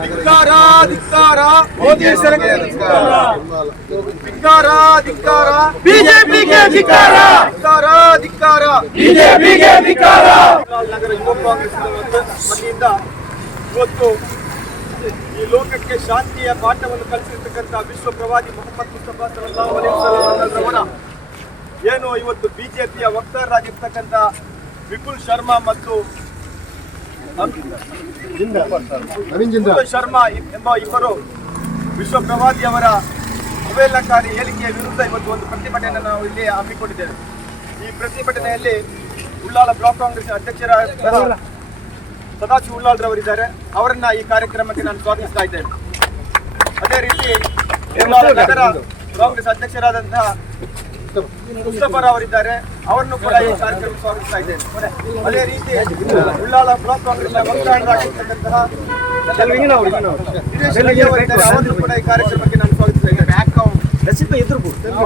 ಧಿಕ್ಕಾರ ಧಿಕ್ಕಾರ ಮೋದಿ ಸರ್ಕಾರ ಧಿಕ್ಕಾರ ಧಿಕ್ಕಾರ ಬಿಜೆಪಿಗೆ ಧಿಕ್ಕಾರ ಧಿಕ್ಕಾರ ಧಿಕ್ಕಾರ ಬಿಜೆಪಿಗೆ ಧಿಕ್ಕಾರ. ನಗರ ಯುವ ಕಾಂಗ್ರೆಸ್ ವತಿಯಿಂದ ಇವತ್ತು ಈ ಲೋಕಕ್ಕೆ ಶಾಂತಿಯ ಪಾಠವನ್ನು ಕಲಿಸಿರ್ತಕ್ಕಂಥ ವಿಶ್ವ ಪ್ರವಾದಿ ಮೊಹಮ್ಮದ್ ಮುಸ್ತಫಾ ಸಲ್ಲಲ್ಲಾಹು ಅಲೈಹಿ ವಸಲ್ಲಂ ಅವರ ಏನು ಇವತ್ತು ಬಿಜೆಪಿಯ ವಕ್ತಾರರಾಗಿರ್ತಕ್ಕಂಥ ವಿಪುಲ್ ಶರ್ಮಾ ಮತ್ತು ಶರ್ಮಾ ಎಂಬ ಇಬ್ಬರು ವಿಶ್ವ ಪ್ರವಾದಿಯವರ ಅವೇಲಕಾರಿ ಹೇಳಿಕೆಯ ವಿರುದ್ಧ ಇವತ್ತು ಒಂದು ಪ್ರತಿಭಟನೆಯನ್ನು ನಾವು ಇಲ್ಲಿ ಹಮ್ಮಿಕೊಂಡಿದ್ದೇವೆ. ಈ ಪ್ರತಿಭಟನೆಯಲ್ಲಿ ಉಳ್ಳಾಲ ಬ್ಲಾಕ್ ಕಾಂಗ್ರೆಸ್ ಅಧ್ಯಕ್ಷರಾದ ಸದಾಶಿವ ಉಳ್ಳಾಲ್ ರವರಿದ್ದಾರೆ. ಅವರನ್ನ ಈ ಕಾರ್ಯಕ್ರಮಕ್ಕೆ ನಾನು ಸ್ವಾಗತಿಸ್ತಾ ಇದ್ದೇನೆ. ಅದೇ ರೀತಿ ಉಳ್ಳಾಲ ನಗರ ಕಾಂಗ್ರೆಸ್ ಅಧ್ಯಕ್ಷರಾದಂತಹ ಮುಸ್ತಫರ್ ಅವರಿದ್ದಾರೆ. ಅವರನ್ನು ಕೂಡ ಈ ಕಾರ್ಯಕ್ರಮ ಸ್ವಾಗತಿಸ್ತಾ ಇದ್ದೇನೆ. ಅದೇ ರೀತಿ ಉಳ್ಳಾಲ ಬ್ಲಾಕ್ ಕಾಂಗ್ರೆಸ್ ವಕ್ತಾರರಾಗಿರ್ತಕ್ಕಂತಹ ಅವರನ್ನು ಕೂಡ ಈ ಕಾರ್ಯಕ್ರಮಕ್ಕೆ ನಾನು ಸ್ವಾಗತಿಸ್ತಾ ಇದ್ದೇನೆ.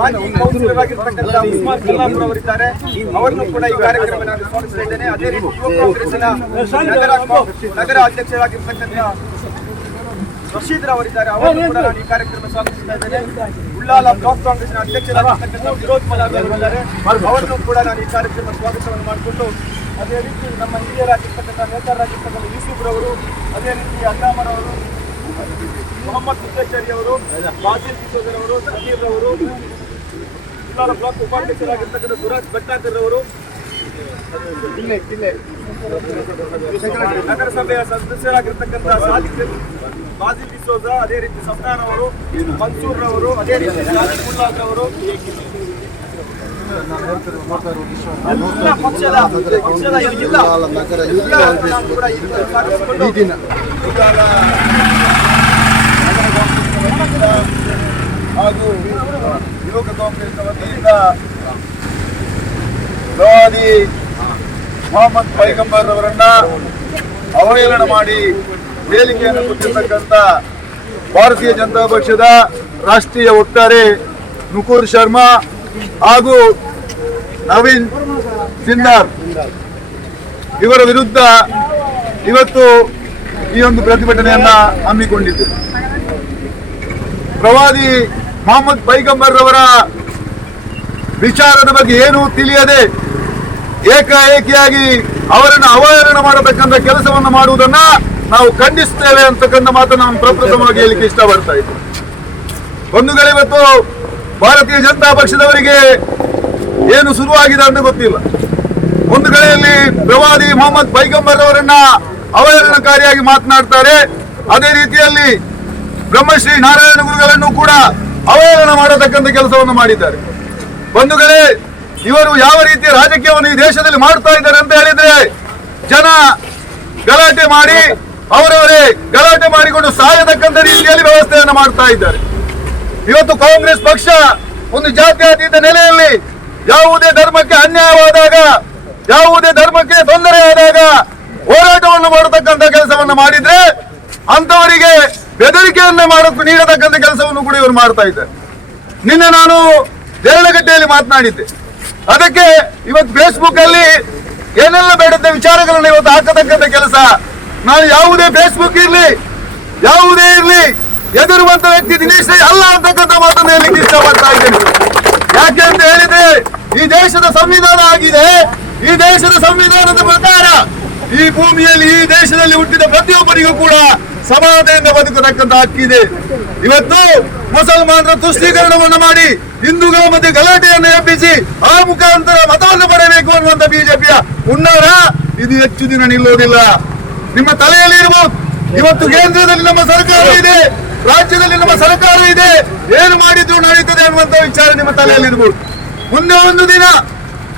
ಮಾಜಿ ಕೌನ್ಸಿಲರ್ ಆಗಿರ್ತಕ್ಕಂಥ ಉಸ್ಮಾನ್ ಕಲ್ಲಾಪುರ್ ಅವರಿದ್ದಾರೆ. ಅವರನ್ನು ಕೂಡ ಈ ಕಾರ್ಯಕ್ರಮ ನಾನು ಸ್ವಾಗತಿಸ್ತಾ ಇದ್ದೇನೆ. ಅದೇ ರೀತಿ ಯುವ ಕಾಂಗ್ರೆಸ್ನ ನಗರ ಅಧ್ಯಕ್ಷರಾಗಿರ್ತಕ್ಕಂಥ ರಶೀದ್ ಅವರಿದ್ದಾರೆ. ಅವರನ್ನು ಕೂಡ ನಾನು ಈ ಕಾರ್ಯಕ್ರಮ ಸ್ವಾಗತಿಸ್ತಾ ಇದ್ದೇನೆ. ಉಳ್ಳಾಲ ಬ್ಲಾಕ್ ಕಾಂಗ್ರೆಸ್ನ ಅಧ್ಯಕ್ಷರಾಗಿರ್ತಕ್ಕಂಥ ವಿರೋಧ್ ಮಲಾರ್ ಅವರಿದ್ದಾರೆ. ಅವರನ್ನು ಕೂಡ ನಾನು ಈ ಕಾರ್ಯಕ್ರಮ ಸ್ವಾಗತವನ್ನು ಮಾಡಿಕೊಂಡು, ಅದೇ ರೀತಿ ನಮ್ಮ ಹಿರಿಯರಾಗಿರ್ತಕ್ಕಂಥ ನೇತಾರರಾಗಿರ್ತಕ್ಕಂಥ ಯೂಸುಫ್ ರವರು, ಅದೇ ರೀತಿ ಅಲ್ಲಾಮರ್ ಅವರು, ಮೊಹಮ್ಮದ್ ಮುತ್ತೇಶ್ವರಿ ಅವರು, ಬಾಜಿಲ್ ಕಿಶೋರ್ ಅವರು, ಸಕೀರ್ ಅವರು, ಉಳ್ಳಾಲ ಬ್ಲಾಕ್ ಉಪಾಧ್ಯಕ್ಷರಾಗಿರ್ತಕ್ಕಂಥ ಸುರಾಜ್ ಭಟ್ಟಾಕರ್ ಅವರು, ನಗರಸಭೆಯ ಸದಸ್ಯರಾಗಿರ್ತಕ್ಕಂಥ ಬಾಜಿಲ್ ಡಿಸೋಜ, ಅದೇ ರೀತಿ ಸಫ್ನಾನ್ ಅವರು, ಮನ್ಸೂರ್ ರವರು, ಅದೇ ರೀತಿ ಸಾದಿಕ್ ಮುಲ್ಲಾದ್ ಅವರು, ಪಕ್ಷದ ಹಾಗೂ ಯುವಕ ಕಾಂಗ್ರೆಸ್ ವತಿಯಿಂದ ಪ್ರವಾದಿ ಮೊಹಮ್ಮದ್ ಪೈಗಂಬರ್ ಅವರನ್ನ ಅವಹೇಳನ ಮಾಡಿ ಹೇಳಿಕೆಯನ್ನು ಕೊಟ್ಟಿರ್ತಕ್ಕಂಥ ಭಾರತೀಯ ಜನತಾ ಪಕ್ಷದ ರಾಷ್ಟ್ರೀಯ ವಕ್ತಾರೆ ನುಕೂರ್ ಶರ್ಮಾ ಹಾಗೂ ನವೀನ್ ಸಿಂದಾರ್ ಇವರ ವಿರುದ್ಧ ಇವತ್ತು ಈ ಒಂದು ಪ್ರತಿಭಟನೆಯನ್ನ ಹಮ್ಮಿಕೊಂಡಿದ್ದು, ಪ್ರವಾದಿ ಮೊಹಮ್ಮದ್ ಪೈಗಂಬರ್ ಅವರ ವಿಚಾರದ ಬಗ್ಗೆ ಏನೂ ತಿಳಿಯದೆ ಏಕಾಏಕಿಯಾಗಿ ಅವರನ್ನು ಅವಹೇಳನ ಮಾಡತಕ್ಕಂಥ ಕೆಲಸವನ್ನು ಮಾಡುವುದನ್ನ ನಾವು ಖಂಡಿಸ್ತೇವೆ ಅಂತಕ್ಕಂಥ ಮಾತನ್ನು ನಾನು ಪ್ರಪ್ರಥಮವಾಗಿ ಹೇಳಿಕ್ಕೆ ಇಷ್ಟಪಡ್ತಾ ಇದ್ದೇನೆ. ಬಂಧುಗಳಿವತ್ತು ಭಾರತೀಯ ಜನತಾ ಪಕ್ಷದವರಿಗೆ ಏನು ಶುರುವಾಗಿದೆ ಅಂತ ಗೊತ್ತಿಲ್ಲ. ಒಂದು ಕಡೆಯಲ್ಲಿ ಪ್ರವಾದಿ ಮೊಹಮ್ಮದ್ ಪೈಗಂಬರ್ ಅವರನ್ನ ಅವಹೇಳನಕಾರಿಯಾಗಿ ಮಾತನಾಡ್ತಾರೆ, ಅದೇ ರೀತಿಯಲ್ಲಿ ಬ್ರಹ್ಮಶ್ರೀ ನಾರಾಯಣ ಗುರುಗಳನ್ನು ಕೂಡ ಅವಹೇಳನ ಮಾಡತಕ್ಕಂಥ ಕೆಲಸವನ್ನು ಮಾಡಿದ್ದಾರೆ. ಬಂಧುಗಳೇ, ಇವರು ಯಾವ ರೀತಿಯ ರಾಜಕೀಯವನ್ನು ಈ ದೇಶದಲ್ಲಿ ಮಾಡ್ತಾ ಇದ್ದಾರೆ ಅಂತ ಹೇಳಿದ್ರೆ, ಜನ ಗಲಾಟೆ ಮಾಡಿ ಅವರವರೇ ಗಲಾಟೆ ಮಾಡಿಕೊಂಡು ಸಾಯತಕ್ಕಂಥ ರೀತಿಯಲ್ಲಿ ವ್ಯವಸ್ಥೆಯನ್ನು ಮಾಡ್ತಾ ಇದ್ದಾರೆ. ಇವತ್ತು ಕಾಂಗ್ರೆಸ್ ಪಕ್ಷ ಒಂದು ಜಾತ್ಯತೀತ ನೆಲೆಯಲ್ಲಿ ಯಾವುದೇ ಧರ್ಮಕ್ಕೆ ಅನ್ಯಾಯವಾದಾಗ, ಯಾವುದೇ ಧರ್ಮಕ್ಕೆ ತೊಂದರೆ ಆದಾಗ ಹೋರಾಟವನ್ನು ಮಾಡತಕ್ಕಂಥ ಕೆಲಸವನ್ನು ಮಾಡಿದ್ರೆ ಅಂತವರಿಗೆ ಬೆದರಿಕೆಯನ್ನ ನೀಡತಕ್ಕಂಥ ಕೆಲಸವನ್ನು ಕೂಡ ಇವರು ಮಾಡ್ತಾ ಇದ್ದಾರೆ. ನಿನ್ನೆ ನಾನು ದೇರಳಗಟ್ಟೆಯಲ್ಲಿ ಮಾತನಾಡಿದ್ದೆ. ಅದಕ್ಕೆ ಇವತ್ತು ಫೇಸ್ಬುಕ್ ಅಲ್ಲಿ ಏನೆಲ್ಲ ಬೇಡದ ವಿಚಾರಗಳನ್ನು ಇವತ್ತು ಹಾಕತಕ್ಕಂಥ ಕೆಲಸ. ನಾನು ಯಾವುದೇ ಫೇಸ್ಬುಕ್ ಇರ್ಲಿ ಯಾವುದೇ ಇರ್ಲಿ ಎದುರುವಂತ ವ್ಯಕ್ತಿ ದಿನೇಶ್ ಅಲ್ಲ ಅಂತಕ್ಕಂಥ ಮಾತನ್ನು ಹೇಳಲಿಕ್ಕೆ ಇಷ್ಟಪಡ್ತಾ ಇದ್ದೇನೆ. ಯಾಕೆ ಅಂತ ಹೇಳಿದ್ರೆ, ಈ ದೇಶದ ಸಂವಿಧಾನ ಆಗಿದೆ. ಈ ದೇಶದ ಸಂವಿಧಾನದ ಪ್ರಕಾರ ಈ ಭೂಮಿಯಲ್ಲಿ ಈ ದೇಶದಲ್ಲಿ ಹುಟ್ಟಿದ ಪ್ರತಿಯೊಬ್ಬರಿಗೂ ಕೂಡ ಸಮಾನತೆಯಿಂದ ಬದುಕತಕ್ಕಂಥ ಹಕ್ಕಿದೆ. ಇವತ್ತು ಮುಸಲ್ಮಾನರ ತುಷ್ಟೀಕರಣವನ್ನು ಮಾಡಿ ಹಿಂದೂಗಳ ಮಧ್ಯೆ ಗಲಾಟೆಯನ್ನು ಎಬ್ಬಿಸಿ ಆ ಮುಖಾಂತರ ಮತವನ್ನು ಪಡೆಯಬೇಕು ಅನ್ನುವಂಥ ಬಿಜೆಪಿಯ ಹುನ್ನಾರ ಇದು ಹೆಚ್ಚು ದಿನ ನಿಲ್ಲೋದಿಲ್ಲ. ನಿಮ್ಮ ತಲೆಯಲ್ಲಿ ಇರಬಹುದು. ಇವತ್ತು ಕೇಂದ್ರದಲ್ಲಿ ನಮ್ಮ ಸರ್ಕಾರ ಇದೆ, ರಾಜ್ಯದಲ್ಲಿ ನಮ್ಮ ಸರ್ಕಾರ ಇದೆ, ಏನು ಮಾಡಿದ್ರು ನಡೀತದೆ ಅನ್ನುವಂಥ ವಿಚಾರ ನಿಮ್ಮ ತಲೆಯಲ್ಲಿ ಇರಬಹುದು. ಮುಂದೆ ಒಂದು ದಿನ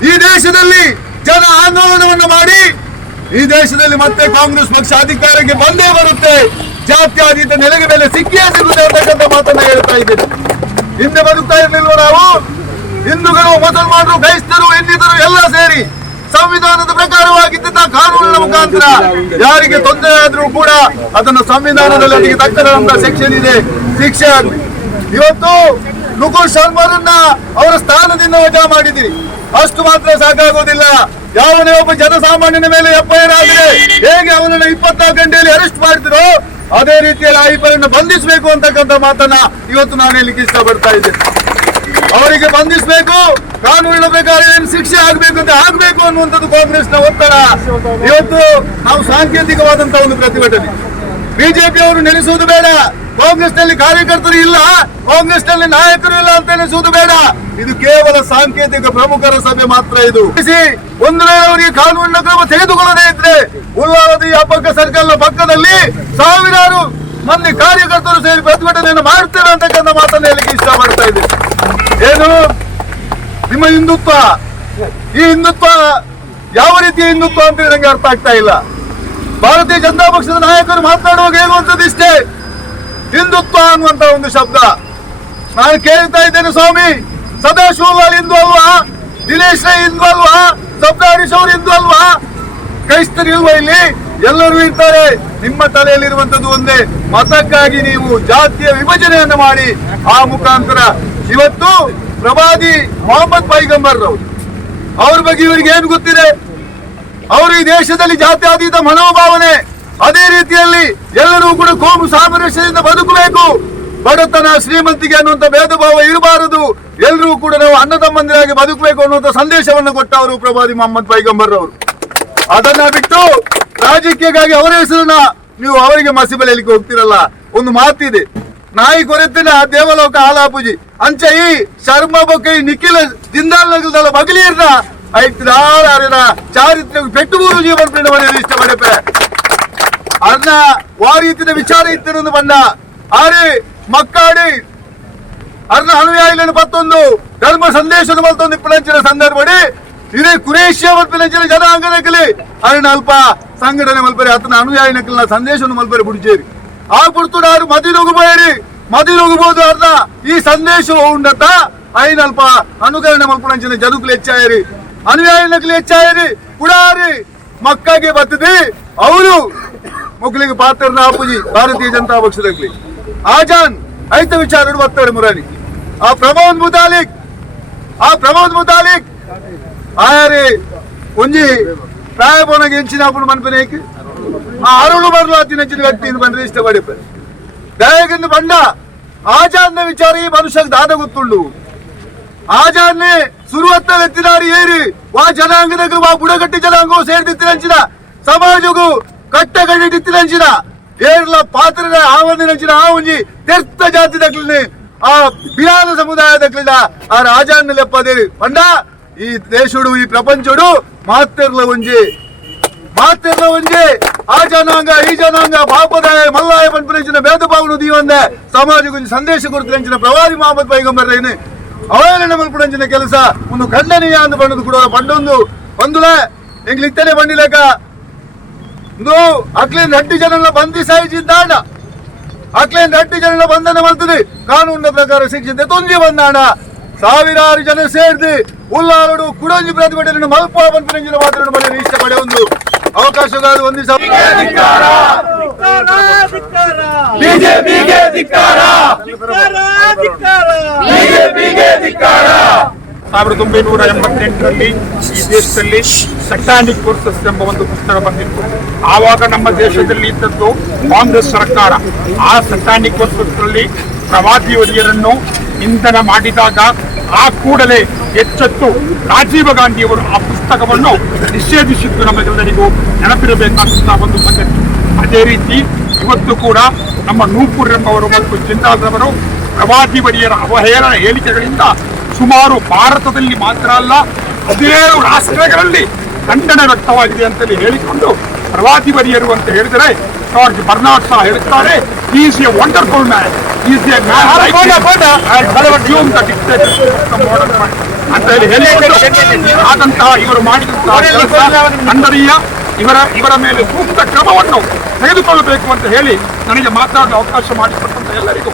ಈ ದೇಶದಲ್ಲಿ ಜನ ಆಂದೋಲನವನ್ನು ಮಾಡಿ ಈ ದೇಶದಲ್ಲಿ ಮತ್ತೆ ಕಾಂಗ್ರೆಸ್ ಪಕ್ಷ ಅಧಿಕಾರಕ್ಕೆ ಬಂದೇ ಬರುತ್ತೆ, ಜಾತ್ಯತೀತ ನೆಲೆಗೆ ಮೇಲೆ ಸಿಕ್ಕಿಯೇ ಸಿಗುತ್ತೆ ಅಂತಕ್ಕಂಥ ಮಾತನ್ನ ಹೇಳ್ತಾ ಇದ್ದೇನೆ. ಹಿಂದೆ ಬದುಕ್ತಾ ಇರ್ಲಿಲ್ವ ನಾವು? ಹಿಂದೂಗಳು, ಮುಸಲ್ಮಾನರು, ಕ್ರೈಸ್ತರು, ಇನ್ನಿತರು ಎಲ್ಲ ಸೇರಿ ಸಂವಿಧಾನದ ಪ್ರಕಾರವಾಗಿದ್ದ ಕಾನೂನಿನ ಮುಖಾಂತರ ಯಾರಿಗೆ ತೊಂದರೆ ಆದ್ರೂ ಕೂಡ ಅದನ್ನು ಸಂವಿಧಾನದಲ್ಲಿ ಅದಕ್ಕೆ ತಕ್ಕಂತ ಸೆಕ್ಷನ್ ಇದೆ, ಶಿಕ್ಷೆ ಆಗಲಿ. ಇವತ್ತು ನುಕೂರ್ ಶರ್ಮಾರನ್ನ ಅವರ ಸ್ಥಾನದಿಂದ ವಜಾ ಮಾಡಿದಿರಿ. ಅಷ್ಟು ಮಾತ್ರ ಸಾಕಾಗೋದಿಲ್ಲ. ಯಾವನೇ ಒಬ್ಬ ಜನಸಾಮಾನ್ಯನ ಮೇಲೆ ಎಫ್ಐಆರ್ ಆದ್ರೆ ಹೇಗೆ ಅವನನ್ನು 24 ಗಂಟೆಯಲ್ಲಿ ಅರೆಸ್ಟ್ ಮಾಡ್ತಿರೋ ಅದೇ ರೀತಿಯಲ್ಲಿ ಆ ಇಬ್ಬರನ್ನು ಬಂಧಿಸಬೇಕು ಅಂತಕ್ಕಂಥ ಮಾತನ್ನ ಇವತ್ತು ನಾನು ಹೇಳಲಿಕ್ಕೆ ಇಷ್ಟಪಡ್ತಾ ಇದ್ದೇನೆ. ಅವರಿಗೆ ಬಂಧಿಸಬೇಕು, ಕಾನೂನಿನ ಪ್ರಕಾರ ಏನು ಶಿಕ್ಷೆ ಆಗ್ಬೇಕು ಅಂತ ಆಗ್ಬೇಕು ಅನ್ನುವಂಥದ್ದು ಕಾಂಗ್ರೆಸ್ನ ಒತ್ತಡ. ಇವತ್ತು ನಾವು ಸಾಂಕೇತಿಕವಾದಂತಹ ಒಂದು ಪ್ರತಿಭಟನೆ. ಬಿಜೆಪಿ ಅವರು ನೆನೆಸುವುದು ಬೇಡ, ಕಾಂಗ್ರೆಸ್ ನಲ್ಲಿ ಕಾರ್ಯಕರ್ತರು ಇಲ್ಲ, ಕಾಂಗ್ರೆಸ್ ನಲ್ಲಿ ನಾಯಕರು ಇಲ್ಲ ಅಂತ ಎನಿಸುವುದು ಬೇಡ. ಇದು ಕೇವಲ ಸಾಂಕೇತಿಕ ಪ್ರಮುಖರ ಸಭೆ ಮಾತ್ರ. ಇದು ಒಂದು ವೇಳೆ ಅವರಿಗೆ ಕಾನೂನಿನ ಕ್ರಮ ತೆಗೆದುಕೊಳ್ಳದೇ ಇದ್ರೆ ಉಲ್ಲಾರದ ಈ ಅಬ್ಬಕ್ಕ ಸರ್ಕಲ್ನ ಪಕ್ಕದಲ್ಲಿ ಸಾವಿರಾರು ಮಂದಿ ಕಾರ್ಯಕರ್ತರು ಸೇರಿ ಪ್ರತಿಭಟನೆಯನ್ನು ಮಾಡ್ತೇವೆ ಅಂತಕ್ಕಂಥ ಮಾತನ್ನು ಹೇಳಲಿಕ್ಕೆ ಇಷ್ಟಪಡ್ತಾ ಇದ್ದೇನೆ. ಏನು ನಿಮ್ಮ ಹಿಂದುತ್ವ, ಈ ಹಿಂದುತ್ವ ಯಾವ ರೀತಿಯ ಹಿಂದುತ್ವ ಅಂತ ನನಗೆ ಅರ್ಥ ಆಗ್ತಾ ಇಲ್ಲ. ಭಾರತೀಯ ಜನತಾ ಪಕ್ಷದ ನಾಯಕರು ಮಾತನಾಡುವಾಗ ಹೇಳುವಂಥದ್ದು ಇಷ್ಟೇ, ಹಿಂದುತ್ವ ಅನ್ನುವಂತ ಒಂದು ಶಬ್ದ. ನಾನು ಕೇಳ್ತಾ ಇದ್ದೇನೆ, ಸ್ವಾಮಿ ಸದಾಶಿವಲಾಲ್ ಹಿಂದೂ ಅಲ್ವಾ? ದಿನೇಶ್ ರೈ ಹಿಂದೂ ಅಲ್ವಾ? ಸಬ್ದಾರಿಶ್ ಅವರು ಹಿಂದೂ ಅಲ್ವಾ? ಕ್ರೈಸ್ತರು ಇಲ್ವಾ? ಇಲ್ಲಿ ಎಲ್ಲರೂ ಇರ್ತಾರೆ. ನಿಮ್ಮ ತಲೆಯಲ್ಲಿರುವಂತದ್ದು ಒಂದೇ, ಮತಕ್ಕಾಗಿ ನೀವು ಜಾತಿಯ ವಿಭಜನೆಯನ್ನು ಮಾಡಿ ಆ ಮುಖಾಂತರ ಇವತ್ತು ಪ್ರವಾದಿ ಮೊಹಮ್ಮದ್ ಪೈಗಂಬರ್ ಅವ್ರ ಬಗ್ಗೆ ಇವರಿಗೆ ಏನು ಗೊತ್ತಿದೆ? ಅವರು ಈ ದೇಶದಲ್ಲಿ ಜಾತ್ಯತೀತ ಮನೋಭಾವನೆ, ಅದೇ ರೀತಿಯಲ್ಲಿ ಎಲ್ಲರೂ ಕೂಡ ಕೋಮು ಸಾಮರಸ್ಯದಿಂದ ಬದುಕಬೇಕು, ಬಡತನ ಶ್ರೀಮಂತಿಗೆ ಅನ್ನುವಂಥ ಭೇದ ಭಾವ ಇರಬಾರದು, ಎಲ್ಲರೂ ಕೂಡ ನಾವು ಅಣ್ಣ ತಮ್ಮಂದಿರಾಗಿ ಬದುಕಬೇಕು ಅನ್ನುವಂಥ ಸಂದೇಶವನ್ನು ಕೊಟ್ಟವರು ಪ್ರವಾದಿ ಮೊಹಮ್ಮದ್ ಪೈಗಂಬರ್ ಅವರು. ಅದನ್ನ ಬಿಟ್ಟು ರಾಜಕೀಯಕ್ಕಾಗಿ ಅವರ ಹೆಸರನ್ನ ನೀವು ಅವರಿಗೆ ಮಸಿ ಬೆಳೆಯಲಿಕ್ಕೆ ಹೋಗ್ತಿರಲ್ಲ. ಒಂದು ಮಾತಿದೆ, ನಾಯಿ ಕೊರೆತಿನ ದೇವಲೋಕ ಆಲಾಪುಜಿ ಅಂಚ ಈ ಶರ್ಮ ಬೊಕ್ಕ ಈ ನಿಖಿಲ ಜಿಂದಾಲ್ ನಗರದಲ್ಲ ಬಗಲಿರ್ನ ಐದಾರ ಚಾರಿತ್ರ್ಯ ಪೆಟ್ಟುಬೂರು ಜೀವನ ಪೀಠವನ್ನು ಇಷ್ಟ ಪಡೆಪೆ ಅರ್ನ ವಾರೀತಿನ ವಿಚಾರ ಇತ್ತಿರೊಂದು ಬಣ್ಣ ಆರಿ ಮಕ್ಕಾಡಿ ಅರ್ನ ಅನುಯಾಯಿలను ಮತ್ತೊಂದು ಧರ್ಮ ಸಂದೇಶದ ಮತ್ತೊಂದು ಇಪ್ಪಳಂಚಿನ ಸಂದರ್ಭಡಿ ಇದೇ ಕುರೇಶಿಯ ಮಲ್ಪಿನಂಚಿನ ಜನಾಂಗದಲ್ಲಿ ಅರಿನ ಅಲ್ಪ ಸಂಘಟನೆ ಮಲ್ಪರಿ ಆತನ ಅನುಯಾಯಿನಕಲ್ನ ಸಂದೇಶವನ್ನು ಮಲ್ಪರಿ ಬುಡಿಚೇರಿ ಆ ಪುರ್ತುಡಾರು ಮದಿಲೋಗಬೇರಿ ಮದಿಲೋಗಬಹುದು ಅರ್ನ ಈ ಸಂದೇಶ ಉಂಡತ ಐನಲ್ಪ ಅನುಕರಣೆ ಮಲ್ಪುನಂಚಿನ ಜದುಕಲು ಹೆಚ್ಚಾಯಿರಿ ಅನುಯಾಯಿನಕಲು ಹೆಚ್ಚಾಯಿರಿ ಕುಡಾರಿ ಮಕ್ಕಾಗೆ ಬರ್ತದೆ ಅವರು ಮುಗ್ಲಿಗೆ ಪಾತ್ರನ ಆಪುಜಿ ಭಾರತೀಯ ಜನತಾ ಪಕ್ಷದಲ್ಲಿ ಆಜಾನ್ ಐತ ವಿಚಾರ ಬರ್ತಡೆ ಮುರಾರಿ ಆ ಪ್ರಮೋದ್ ಮುತಾಲಿಕ್ ಆಯಾರಿ ಒಂಜಿ ಪ್ರಾಯಬೋನಗೆ ಹೆಂಚಿನ ಅಪ್ಪನ ಮನ್ಪನೇಕ್ ಆ ಅರುಳು ಬರಲು ಹತ್ತಿನ ಹೆಚ್ಚಿನ ವ್ಯಕ್ತಿಯಿಂದ ಬಂದ್ರೆ ಇಷ್ಟಪಡಿಪ ದಯಗಿಂದು ಬಂಡ ಆಜಾನ್ನ ವಿಚಾರ ಈ ಮನುಷ್ಯಕ್ಕೆ ದಾದ ಗೊತ್ತುಂಡು ಆಜಾನ್ನೇ ಸುರುವತ್ತಲ್ಲಿ ಎತ್ತಿದಾರಿ ಏರಿ ವಾ ಜನಾಂಗದಾಗ ವಾ ಬುಡಗಟ್ಟಿ ಜನಾಂಗವು ಸೇರಿದಿತ್ತಿನಂಚಿನ ಸಮಾಜಗೂ ಕಟ್ಟಗಟ್ಟಿತ್ತಿನಂಚಿನ ಏರ್ಲ ಪಾತ್ರದ ಆವಂದಿನಂಚಿನ ಆ ಒಂಜಿ ತೆರ್ತ ಜಾತಿ ದಕ್ಲಿನ ಆ ಬಿರಾದ ಸಮುದಾಯ ದಕ್ಲಿನ ಆ ರಾಜಾನ್ನ ಲೆಪ್ಪದೇರಿ ಬಂಡ ಈ ದೇಶಡು ಈ ಪ್ರಪಂಚಡು ಮಾತೆರ್ಲ ಒಂಜಿ ಆ ಜನಾಂಗ ಈ ಜನಾಂಗ ಪಾಪದಾಯ ಮಲ್ಲಾಯ ಪಂಪನೆಂಚಿನ ಭೇದ ಭಾವನು ದೀವಂದೆ ಸಮಾಜಕ್ಕೆ ಒಂದು ಸಂದೇಶ ಕೊಡ್ತಿನಂಚಿನ ಪ್ರವಾದಿ ಮೊಹಮ್ಮದ್ ಪೈಗಂಬರ್ ರೇನು ಅವಹೇಳನ ಮಲ್ಪುನಂಚಿನ ಕೆಲಸ ಒಂದು ಖಂಡನೀಯ ಅಂತ ಬಂಡದು ಕೂಡ ಬಂಡೊಂದು ಬಂದುಲ ಎಂಗ್ಲಿತ್ತನೆ ಬಂಡಿಲೇಕ ಇದು ಅಕ್ಲೇನ್ 10 ಜನನ ಬಂಧಿಸಾಯಿಸಿದ್ದಾಂಡ ಅಕ್ಲೇನ್ 10 ಜನನ ಬಂಧನ ಮಾಡ್ತದೆ ಕಾನೂನಿನ ಪ್ರಕಾರ ಶಿಕ್ಷೆ ತೊಂದಿ ಬಂದಾಣ ಸಾವಿರಾರು ಜನ ಸೇರಿದು ಉಲ್ಲಾರಡು ಕುಡಂಜಿ ಪ್ರತಿಭಟನೆ ಮಲ್ಪ ಪಂಪನೆಂಚಿನ ಮಾತ್ರ ಬಳಿ ಇಷ್ಟ ಪಡೆ ಒಂದು ಅವಕಾಶಗಳು ಒಂದಿಸ ಬಿಜೆಪಿಗೆ ಧಿಕ್ಕಾರ 1988ರಲ್ಲಿ ಈ ದೇಶದಲ್ಲಿ ಸೆಕ್ಟಾನಿಕ್ ಫೋರ್ಸಸ್ ಎಂಬ ಒಂದು ಪುಸ್ತಕ ಬಂದಿತ್ತು. ಆವಾಗ ನಮ್ಮ ದೇಶದಲ್ಲಿ ಇದ್ದದ್ದು ಕಾಂಗ್ರೆಸ್ ಸರ್ಕಾರ. ಆ ಸೆಕ್ಟಾನಿಕ್ ಫೋರ್ಸಸ್ನಲ್ಲಿ ಪ್ರವಾದಿಯವರಿಯರನ್ನು ನಿಂದನ ಮಾಡಿದಾಗ ಆ ಕೂಡಲೇ ಎಚ್ಚೆತ್ತು ರಾಜೀವ್ ಗಾಂಧಿಯವರು ಆ ಪುಸ್ತಕವನ್ನು ನಿಷೇಧಿಸಿದ್ದು ನಮಗೆಲ್ಲರಿಗೂ ನೆನಪಿರಬೇಕಾದಂತಹ ಒಂದು ಸಂಗತಿ. ಅದೇ ರೀತಿ ಇವತ್ತು ಕೂಡ ನಮ್ಮ ನೂಪುರ್ ಎಂಬವರು ಮತ್ತು ಜಿಂದಾಲ್ರವರು ಪ್ರವಾದಿವರಿಯರ ಅವಹೇಳನ ಹೇಳಿಕೆಗಳಿಂದ ಸುಮಾರು ಭಾರತದಲ್ಲಿ ಮಾತ್ರ ಅಲ್ಲ 17 ರಾಷ್ಟ್ರಗಳಲ್ಲಿ ಖಂಡನೆ ವ್ಯಕ್ತವಾಗಿದೆ ಅಂತೇಳಿ ಹೇಳಿಕೊಂಡು ಪ್ರವಾದಿವರಿಯರು ಅಂತ ಹೇಳಿದರೆ ಜಾರ್ಜ್ ಬರ್ನಾರ್ಡ್ ಸಹ ಹೇಳುತ್ತಾರೆ, is A wonderful man, is A man ಅಂತ ಹೇಳಿ ಆದಂತಹ ಇವರು ಮಾಡಿದಂತಹ ಕೆಲಸ ಖಂಡನೀಯ. ಇವರ ಮೇಲೆ ಸೂಕ್ತ ಕ್ರಮವನ್ನು ತೆಗೆದುಕೊಳ್ಳಬೇಕು ಅಂತ ಹೇಳಿ ನನಗೆ ಮಾತಾಡಲು ಅವಕಾಶ ಮಾಡಿಕೊಟ್ಟಂತ ಎಲ್ಲರಿಗೂ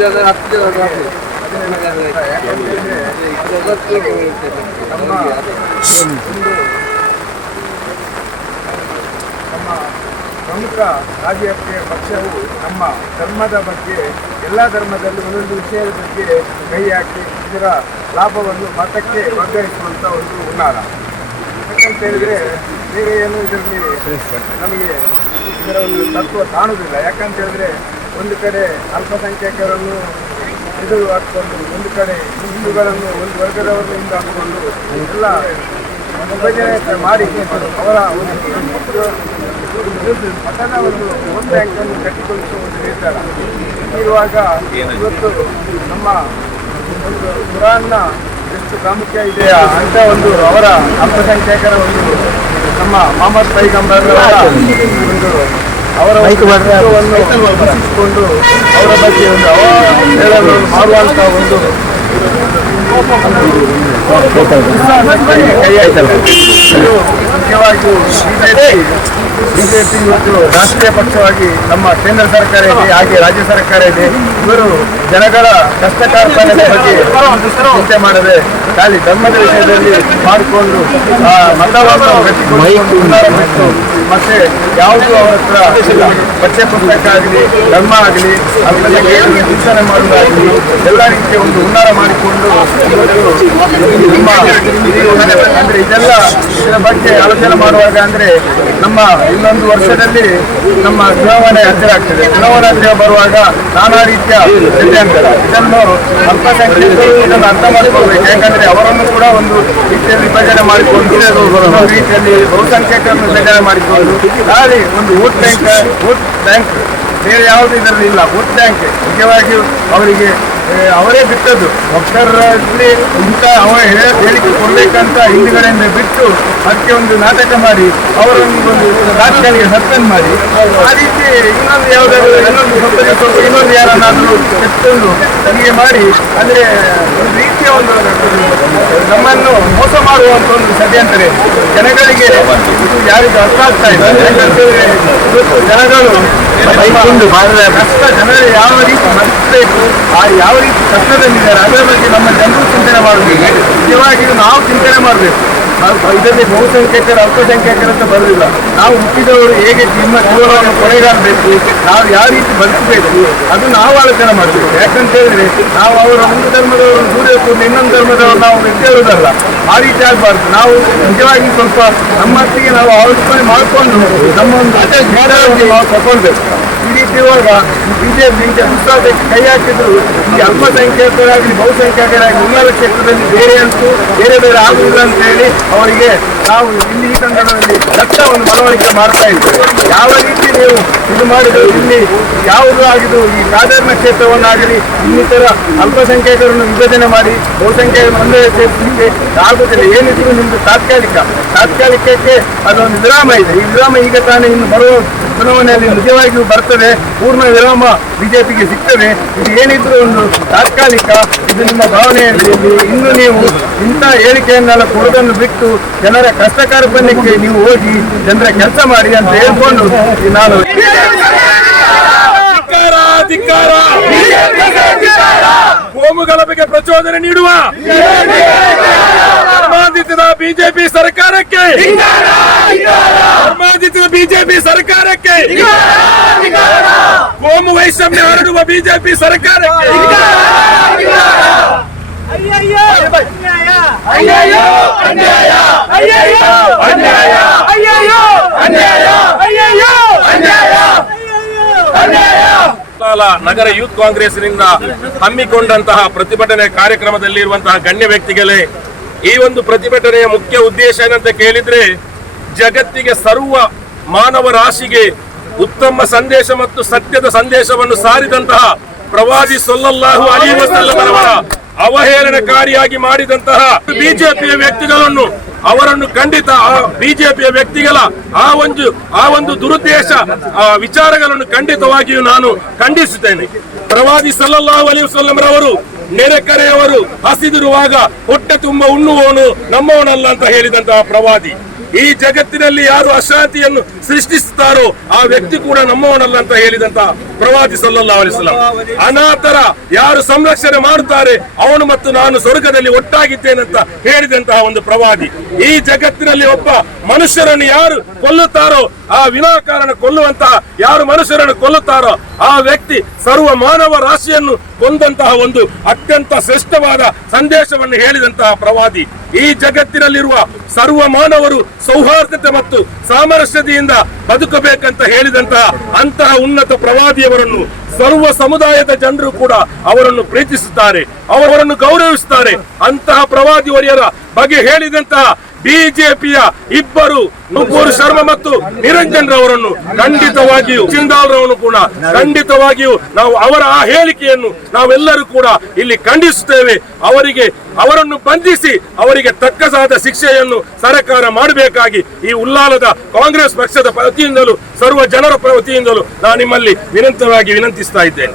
ಜನ 10 ಜನ ಪ್ರಮುಖ ರಾಜಕೀಯ ಪಕ್ಷವು ನಮ್ಮ ಧರ್ಮದ ಬಗ್ಗೆ ಎಲ್ಲ ಧರ್ಮದಲ್ಲೂ ಒಂದೊಂದು ವಿಷಯದ ಬಗ್ಗೆ ಕೈ ಹಾಕಿ ಇದರ ಲಾಭವನ್ನು ಮತಕ್ಕೆ ವರ್ಗಾಯಿಸುವಂಥ ಒಂದು ಹುನ್ನಾರ. ಯಾಕಂತ ಹೇಳಿದರೆ ಬೇರೆ ಏನು ಇದರಲ್ಲಿ ನಮಗೆ ಇದರ ಒಂದು ತತ್ವ ಕಾಣುವುದಿಲ್ಲ. ಯಾಕಂತ ಹೇಳಿದ್ರೆ ಒಂದು ಕಡೆ ಅಲ್ಪಸಂಖ್ಯಾತರನ್ನು ಇದು ಹಾಕ್ಕೊಂಡು, ಒಂದು ಕಡೆ ಹಿಂದೂಗಳನ್ನು ಒಂದು ವರ್ಗದವರನ್ನು ಹಿಂದೆ ಹಾಕಿಕೊಂಡು ಎಲ್ಲ ವಿಭಜನೆ ಮಾಡಿ ಅವರ ಒಂದು ಮತದ ಒಂದು ಬ್ಯಾಂಕನ್ನು ಕಟ್ಟಿಕೊಳ್ಳುವ ಒಂದು ನಿರ್ಧಾರ ಇರುವಾಗ ಇವತ್ತು ನಮ್ಮ ಒಂದು ಕುರಾನ್ನ ಎಷ್ಟು ಪ್ರಾಮುಖ್ಯ ಇದೆಯಾ ಅಂತ ಒಂದು ಅವರ ಅಲ್ಪಸಂಖ್ಯಾತರ ಒಂದು ನಮ್ಮ ಮೊಹಮ್ಮದ್ ಪೈಗಂಬರ್ ಒಂದು ಅವರ ರಕ್ಷಿಸಿಕೊಂಡು ಅವರ ಬಗ್ಗೆ ಒಂದು ಅವಹೇಳನವನ್ನು ಮಾಡುವಂಥ ಒಂದು ಕೈ ಆಯ್ತಲ್ಲ. ಇದು ಮುಖ್ಯವಾಗಿ ಬಿಜೆಪಿ ಇವತ್ತು ರಾಷ್ಟ್ರೀಯ ಪಕ್ಷವಾಗಿ ನಮ್ಮ ಕೇಂದ್ರ ಸರ್ಕಾರ ಇದೆ, ಹಾಗೆ ರಾಜ್ಯ ಸರ್ಕಾರ ಇದೆ. ಇವರು ಜನಗಳ ಕಷ್ಟ ಕಾರ್ಪಣ್ಯದ ಬಗ್ಗೆ ಚಿಂತೆ ಮಾಡದೆ ಖಾಲಿ ಧರ್ಮದ ವಿಷಯದಲ್ಲಿ ಮಾಡಿಕೊಂಡು ಮತವನ್ನು ಗಟ್ಟಿಕೊಂಡು ಬಿಟ್ಟು ಮತ್ತೆ ಯಾವುದು ಅವರ ಹತ್ರ ಪಠ್ಯ ಪುಸ್ತಕ ಆಗಲಿ, ಧರ್ಮ ಆಗಲಿ, ಅಲ್ಪಸಂಖ್ಯಾತರಿಗೆ ಚಿಂತನೆ ಮಾಡುವುದಾಗಲಿ ಎಲ್ಲ ರೀತಿಯ ಒಂದು ಹುನ್ನಾರ ಮಾಡಿಕೊಂಡು ನಿಮ್ಮ ಅಂದ್ರೆ ಇದೆಲ್ಲ ಇದರ ಬಗ್ಗೆ ಆಲೋಚನೆ ಮಾಡುವಾಗ ಅಂದ್ರೆ ನಮ್ಮ ಇನ್ನೊಂದು ವರ್ಷದಲ್ಲಿ ನಮ್ಮ ಚುನಾವಣೆ ಹತ್ತಿರ ಆಗ್ತದೆ. ಚುನಾವಣೆ ಹತ್ತಿರ ಬರುವಾಗ ನಾನಾ ರೀತಿಯ ಷಡ್ಯಂತ್ರ, ಇದನ್ನು ಅಲ್ಪಸಂಖ್ಯಾತರು ಇದನ್ನು ಅರ್ಥ ಮಾಡಿಕೊಳ್ಬೇಕು. ಯಾಕಂದ್ರೆ ಅವರನ್ನು ಕೂಡ ಒಂದು ರೀತಿಯಲ್ಲಿ ವಿಭಜನೆ ಮಾಡಿಕೊಂಡು ರೀತಿಯಲ್ಲಿ ಬಹುಸಂಖ್ಯಾತರನ್ನು ವಿಭಜನೆ ಮಾಡಿಕೊಂಡು ಖಾಲಿ ಒಂದು ವೋಟ್ ಬ್ಯಾಂಕ್ ಬೇರೆ ಯಾವುದು ಇದರಲ್ಲಿ ಇಲ್ಲ. ವೋಟ್ ಬ್ಯಾಂಕ್ ನಿಜವಾಗಿಯೂ ಅವರಿಗೆ ಅವರೇ ಬಿಟ್ಟದ್ದು. ಭಕ್ತರಲ್ಲಿ ಇಂಥ ಹೇಳಿಕೆ ಕೊಡಬೇಕಂತ ಹಿಂದುಗಡೆಯಿಂದ ಬಿಟ್ಟು ಅದಕ್ಕೆ ಒಂದು ನಾಟಕ ಮಾಡಿ ಅವರನ್ನು ಒಂದು ತಾತ್ಕಾಲಿಕ ಸಸ್ಪೆಂಡ್ ಮಾಡಿ ಆ ರೀತಿ ಇನ್ನೊಂದು ಯಾವುದಾದ್ರು ಇನ್ನೊಂದು ಯಾರನ್ನಾದರೂ ಎತ್ತೊಂದು ಹೀಗೆ ಮಾಡಿ ಅಂದರೆ ಒಂದು ರೀತಿಯ ಒಂದು ನಮ್ಮನ್ನು ಮೋಸ ಮಾಡುವಂಥ ಒಂದು ಷಡ್ಯಂತ್ರ ಜನಗಳಿಗೆ ಇದು ಯಾರಿಗೂ ಅರ್ಥ ಆಗ್ತಾ ಇಲ್ಲ. ಯಾಕಂತೇಳಿದ್ರೆ ಇವತ್ತು ಜನಗಳು ಕಷ್ಟ ಜನರು ಯಾವ ರೀತಿ ಬದುಕಬೇಕು, ಆ ಯಾವ ರೀತಿ ಕಷ್ಟದಲ್ಲಿದ್ದಾರೆ ಅದರ ಬಗ್ಗೆ ನಮ್ಮ ಜನರು ಚಿಂತನೆ ಮಾಡಬೇಕು. ನಿಜವಾಗಿ ನಾವು ಚಿಂತನೆ ಮಾಡಬೇಕು. ಇದರಲ್ಲಿ ಬಹುಸಂಖ್ಯಾತರ ಅಲ್ಪಸಂಖ್ಯಾತರ ಅಂತ ಬರೋದಿಲ್ಲ. ನಾವು ಹುಟ್ಟಿದವರು ಹೇಗೆ ನಿಮ್ಮ ಜೀವನವನ್ನು ಕೊನೆಗಾಣಬೇಕು, ನಾವು ಯಾವ ರೀತಿ ಬದುಕಬೇಕು ಅದು ನಾವು ಆಲೋಚನೆ ಮಾಡಬೇಕು. ಯಾಕಂತ ಹೇಳಿದ್ರೆ ನಾವು ಅವರ ಒಂದು ಧರ್ಮದವರನ್ನು ದೂರ ಇಟ್ಕೊಂಡು ಇನ್ನೊಂದು ಧರ್ಮದವರು ನಾವು ಎದ್ದೇಳುವುದಲ್ಲ, ಆ ರೀತಿ ಆಗಬಾರ್ದು. ನಾವು ನಿಜವಾಗಿ ಸ್ವಲ್ಪ ನಮ್ಮೊಟ್ಟಿಗೆ ನಾವು ಆಲೋಚನೆ ಮಾಡಿಕೊಂಡು ನಮ್ಮ ಒಂದು ಜ್ಞಾನವನ್ನು ನಾವು ತಗೊಳ್ಬೇಕು. ಈ ರೀತಿ ಇರುವಾಗ ಬಿಜೆಪಿ ವಿಶ್ವಾಸಕ್ಕೆ ಕೈ ಹಾಕಿದ್ರು ಈ ಅಲ್ಪಸಂಖ್ಯಾತರಾಗಲಿ ಬಹುಸಂಖ್ಯಾತರಾಗಲಿ ಉನ್ನತ ಕ್ಷೇತ್ರದಲ್ಲಿ ಬೇರೆ ಬೇರೆ ಆಗುವುದಿಲ್ಲ ಅಂತ ಹೇಳಿ ಅವರಿಗೆ ನಾವು ಇಲ್ಲಿ ಈ ಸಂದರ್ಭದಲ್ಲಿ ದಟ್ಟವನ್ನು ಬರವಣಿಗೆ ಮಾಡ್ತಾ ಇದ್ದೇವೆ. ಯಾವ ರೀತಿ ನೀವು ಇದು ಮಾಡಿದ್ರು ಇಲ್ಲಿ ಯಾವುದು ಆಗಿದ್ದು ಈ ಸಾಧಾರಣ ಕ್ಷೇತ್ರವನ್ನಾಗಲಿ ಇನ್ನಿತರ ಅಲ್ಪಸಂಖ್ಯಾತರನ್ನು ವಿಭಜನೆ ಮಾಡಿ ಬಹುಸಂಖ್ಯಾತರನ್ನು ಒಂದೇ ಸೇರಿಸಲಿಕ್ಕೆ ಆಗುತ್ತಿಲ್ಲ. ಏನಿದ್ರು ನಿಮ್ದು ತಾತ್ಕಾಲಿಕಕ್ಕೆ ಅದೊಂದು ವಿರಾಮ ಇದೆ. ಈ ವಿರಾಮ ಈಗ ತಾನೇ ಇನ್ನು ಬರುವ ಚುನಾವಣೆಯಲ್ಲಿ ನಿಜವಾಗಿಯೂ ಬರ್ತದೆ. ಪೂರ್ಣ ವಿರಾಮ ಬಿಜೆಪಿಗೆ ಸಿಗ್ತದೆ. ಇದು ಏನಿದ್ರು ಒಂದು ತಾತ್ಕಾಲಿಕ. ಇದು ನಿಮ್ಮ ಭಾವನೆಯಲ್ಲಿ ಇನ್ನು ನೀವು ಇಂಥ ಹೇಳಿಕೆಯನ್ನೆಲ್ಲ ಕೊಡೋದನ್ನು ಬಿಟ್ಟು ಜನರ ಕಷ್ಟ ಕಾರ್ಪಣ್ಯಕ್ಕೆ ನೀವು ಹೋಗಿ ಜನರ ಕೆಲಸ ಮಾಡಿ ಅಂತ ಹೇಳ್ಕೊಂಡು ನಾನು ಕೋಮುಗಳ ಬಗ್ಗೆ ಪ್ರಚೋದನೆ ನೀಡುವ ಧರ್ಮಾಂಧಿತ ಬಿಜೆಪಿ ಸರ್ಕಾರಕ್ಕೆ ಕೋಮು ವೈಷಮ್ಯ ಹರಡುವ ಬಿಜೆಪಿ ಸರ್ಕಾರಕ್ಕೆ ನಗರ ಯೂತ್ ಕಾಂಗ್ರೆಸ್ನಿಂದ ಹಮ್ಮಿಕೊಂಡಂತಹ ಪ್ರತಿಭಟನೆ ಕಾರ್ಯಕ್ರಮದಲ್ಲಿರುವಂತಹ ಗಣ್ಯ ವ್ಯಕ್ತಿಗಳೇ, ಈ ಒಂದು ಪ್ರತಿಭಟನೆಯ ಮುಖ್ಯ ಉದ್ದೇಶ ಏನಂತ ಕೇಳಿದ್ರೆ, ಜಗತ್ತಿಗೆ ಸರ್ವ ಮಾನವ ರಾಶಿಗೆ ಉತ್ತಮ ಸಂದೇಶ ಮತ್ತು ಸತ್ಯದ ಸಂದೇಶವನ್ನು ಸಾರಿದಂತಹ ಪ್ರವಾದಿ ಸಲ್ಲಲ್ಲಾಹು ಅಲೈಹಿ ವಸಲ್ಲಂ ಅವರ ಅವಹೇಳನಕಾರಿಯಾಗಿ ಮಾಡಿದಂತಹ ಬಿಜೆಪಿಯ ವ್ಯಕ್ತಿಗಳನ್ನು ಅವರನ್ನು ಖಂಡಿತ ಬಿಜೆಪಿಯ ವ್ಯಕ್ತಿಗಳ ಆ ಒಂದು ದುರುದ್ದೇಶ ವಿಚಾರಗಳನ್ನು ಖಂಡಿತವಾಗಿಯೂ ನಾನು ಖಂಡಿಸುತ್ತೇನೆ. ಪ್ರವಾದಿ ಸಲ್ಲಲ್ಲಾಹು ಅಲೈಹಿ ವಸಲ್ಲಂ ರವರು ನೆರೆಕರೆಯವರು ಹಸಿದಿರುವಾಗ ಹೊಟ್ಟೆ ತುಂಬ ಉಣ್ಣುವವನು ನಮ್ಮವನಲ್ಲ ಅಂತ ಹೇಳಿದಂತಹ ಪ್ರವಾದಿ. ಈ ಜಗತ್ತಿನಲ್ಲಿ ಯಾರು ಅಶಾಂತಿಯನ್ನು ಸೃಷ್ಟಿಸುತ್ತಾರೋ ಆ ವ್ಯಕ್ತಿ ಕೂಡ ನಮ್ಮವನಲ್ಲ ಅಂತ ಹೇಳಿದಂತ ಪ್ರವಾದಿ ಸಲ್ಲಲ್ಲಾಹು ಅಲೈಹಿ ವಸಲ್ಲಂ. ಅನಾಥರ ಯಾರು ಸಂರಕ್ಷಣೆ ಮಾಡುತ್ತಾರೆ ಅವನು ಮತ್ತು ನಾನು ಸ್ವರ್ಗದಲ್ಲಿ ಒಟ್ಟಾಗಿದ್ದೇನೆ ಅಂತ ಹೇಳಿದಂತಹ ಒಂದು ಪ್ರವಾದಿ. ಈ ಜಗತ್ತಿನಲ್ಲಿ ಒಬ್ಬ ಮನುಷ್ಯರನ್ನು ಯಾರು ಕೊಲ್ಲುತ್ತಾರೋ, ಆ ವಿನಾಕಾರಣ ಕೊಲ್ಲುವಂತಹ ಯಾರು ಮನುಷ್ಯರನ್ನು ಕೊಲ್ಲುತ್ತಾರೋ ಆ ವ್ಯಕ್ತಿ ಸರ್ವ ಮಾನವ ರಾಶಿಯನ್ನು ಕೊಂದಂತಹ ಒಂದು ಅತ್ಯಂತ ಶ್ರೇಷ್ಠವಾದ ಸಂದೇಶವನ್ನು ಹೇಳಿದಂತಹ ಪ್ರವಾದಿ. ಈ ಜಗತ್ತಿನಲ್ಲಿರುವ ಸರ್ವ ಮಾನವರು ಸೌಹಾರ್ದತೆ ಮತ್ತು ಸಾಮರಸ್ಯತೆಯಿಂದ ಬದುಕಬೇಕಂತ ಹೇಳಿದಂತಹ ಅಂತಹ ಉನ್ನತ ಪ್ರವಾದಿಯವರನ್ನು ಸರ್ವ ಸಮುದಾಯದ ಜನರು ಕೂಡ ಅವರನ್ನು ಪ್ರೀತಿಸುತ್ತಾರೆ, ಅವರನ್ನು ಗೌರವಿಸುತ್ತಾರೆ. ಅಂತಹ ಪ್ರವಾದಿ ವರಿಯರ ಬಗ್ಗೆ ಹೇಳಿದಂತಹ ಬಿಜೆಪಿಯ ಇಬ್ಬರು ನುಪುರ್ ಶರ್ಮಾ ಮತ್ತು ನಿರಂಜನ್ ರವರನ್ನು ಖಂಡಿತವಾಗಿಯೂ ಜಿಂದಾಲ್ ರವರನ್ನು ಕೂಡ ಖಂಡಿತವಾಗಿಯೂ ನಾವು ಅವರ ಆ ಹೇಳಿಕೆಯನ್ನು ನಾವೆಲ್ಲರೂ ಕೂಡ ಇಲ್ಲಿ ಖಂಡಿಸುತ್ತೇವೆ. ಅವರನ್ನು ಬಂಧಿಸಿ ಅವರಿಗೆ ತಕ್ಕಸಾದ ಶಿಕ್ಷೆಯನ್ನು ಸರ್ಕಾರ ಮಾಡಬೇಕಾಗಿ ಈ ಉಲ್ಲಾಲದ ಕಾಂಗ್ರೆಸ್ ಪಕ್ಷದ ವತಿಯಿಂದಲೂ ಸರ್ವ ಜನರ ವತಿಯಿಂದಲೂ ನಾನು ನಿಮ್ಮಲ್ಲಿ ವಿನಂತವಾಗಿ ವಿನಂತಿಸ್ತಾ ಇದ್ದೇನೆ.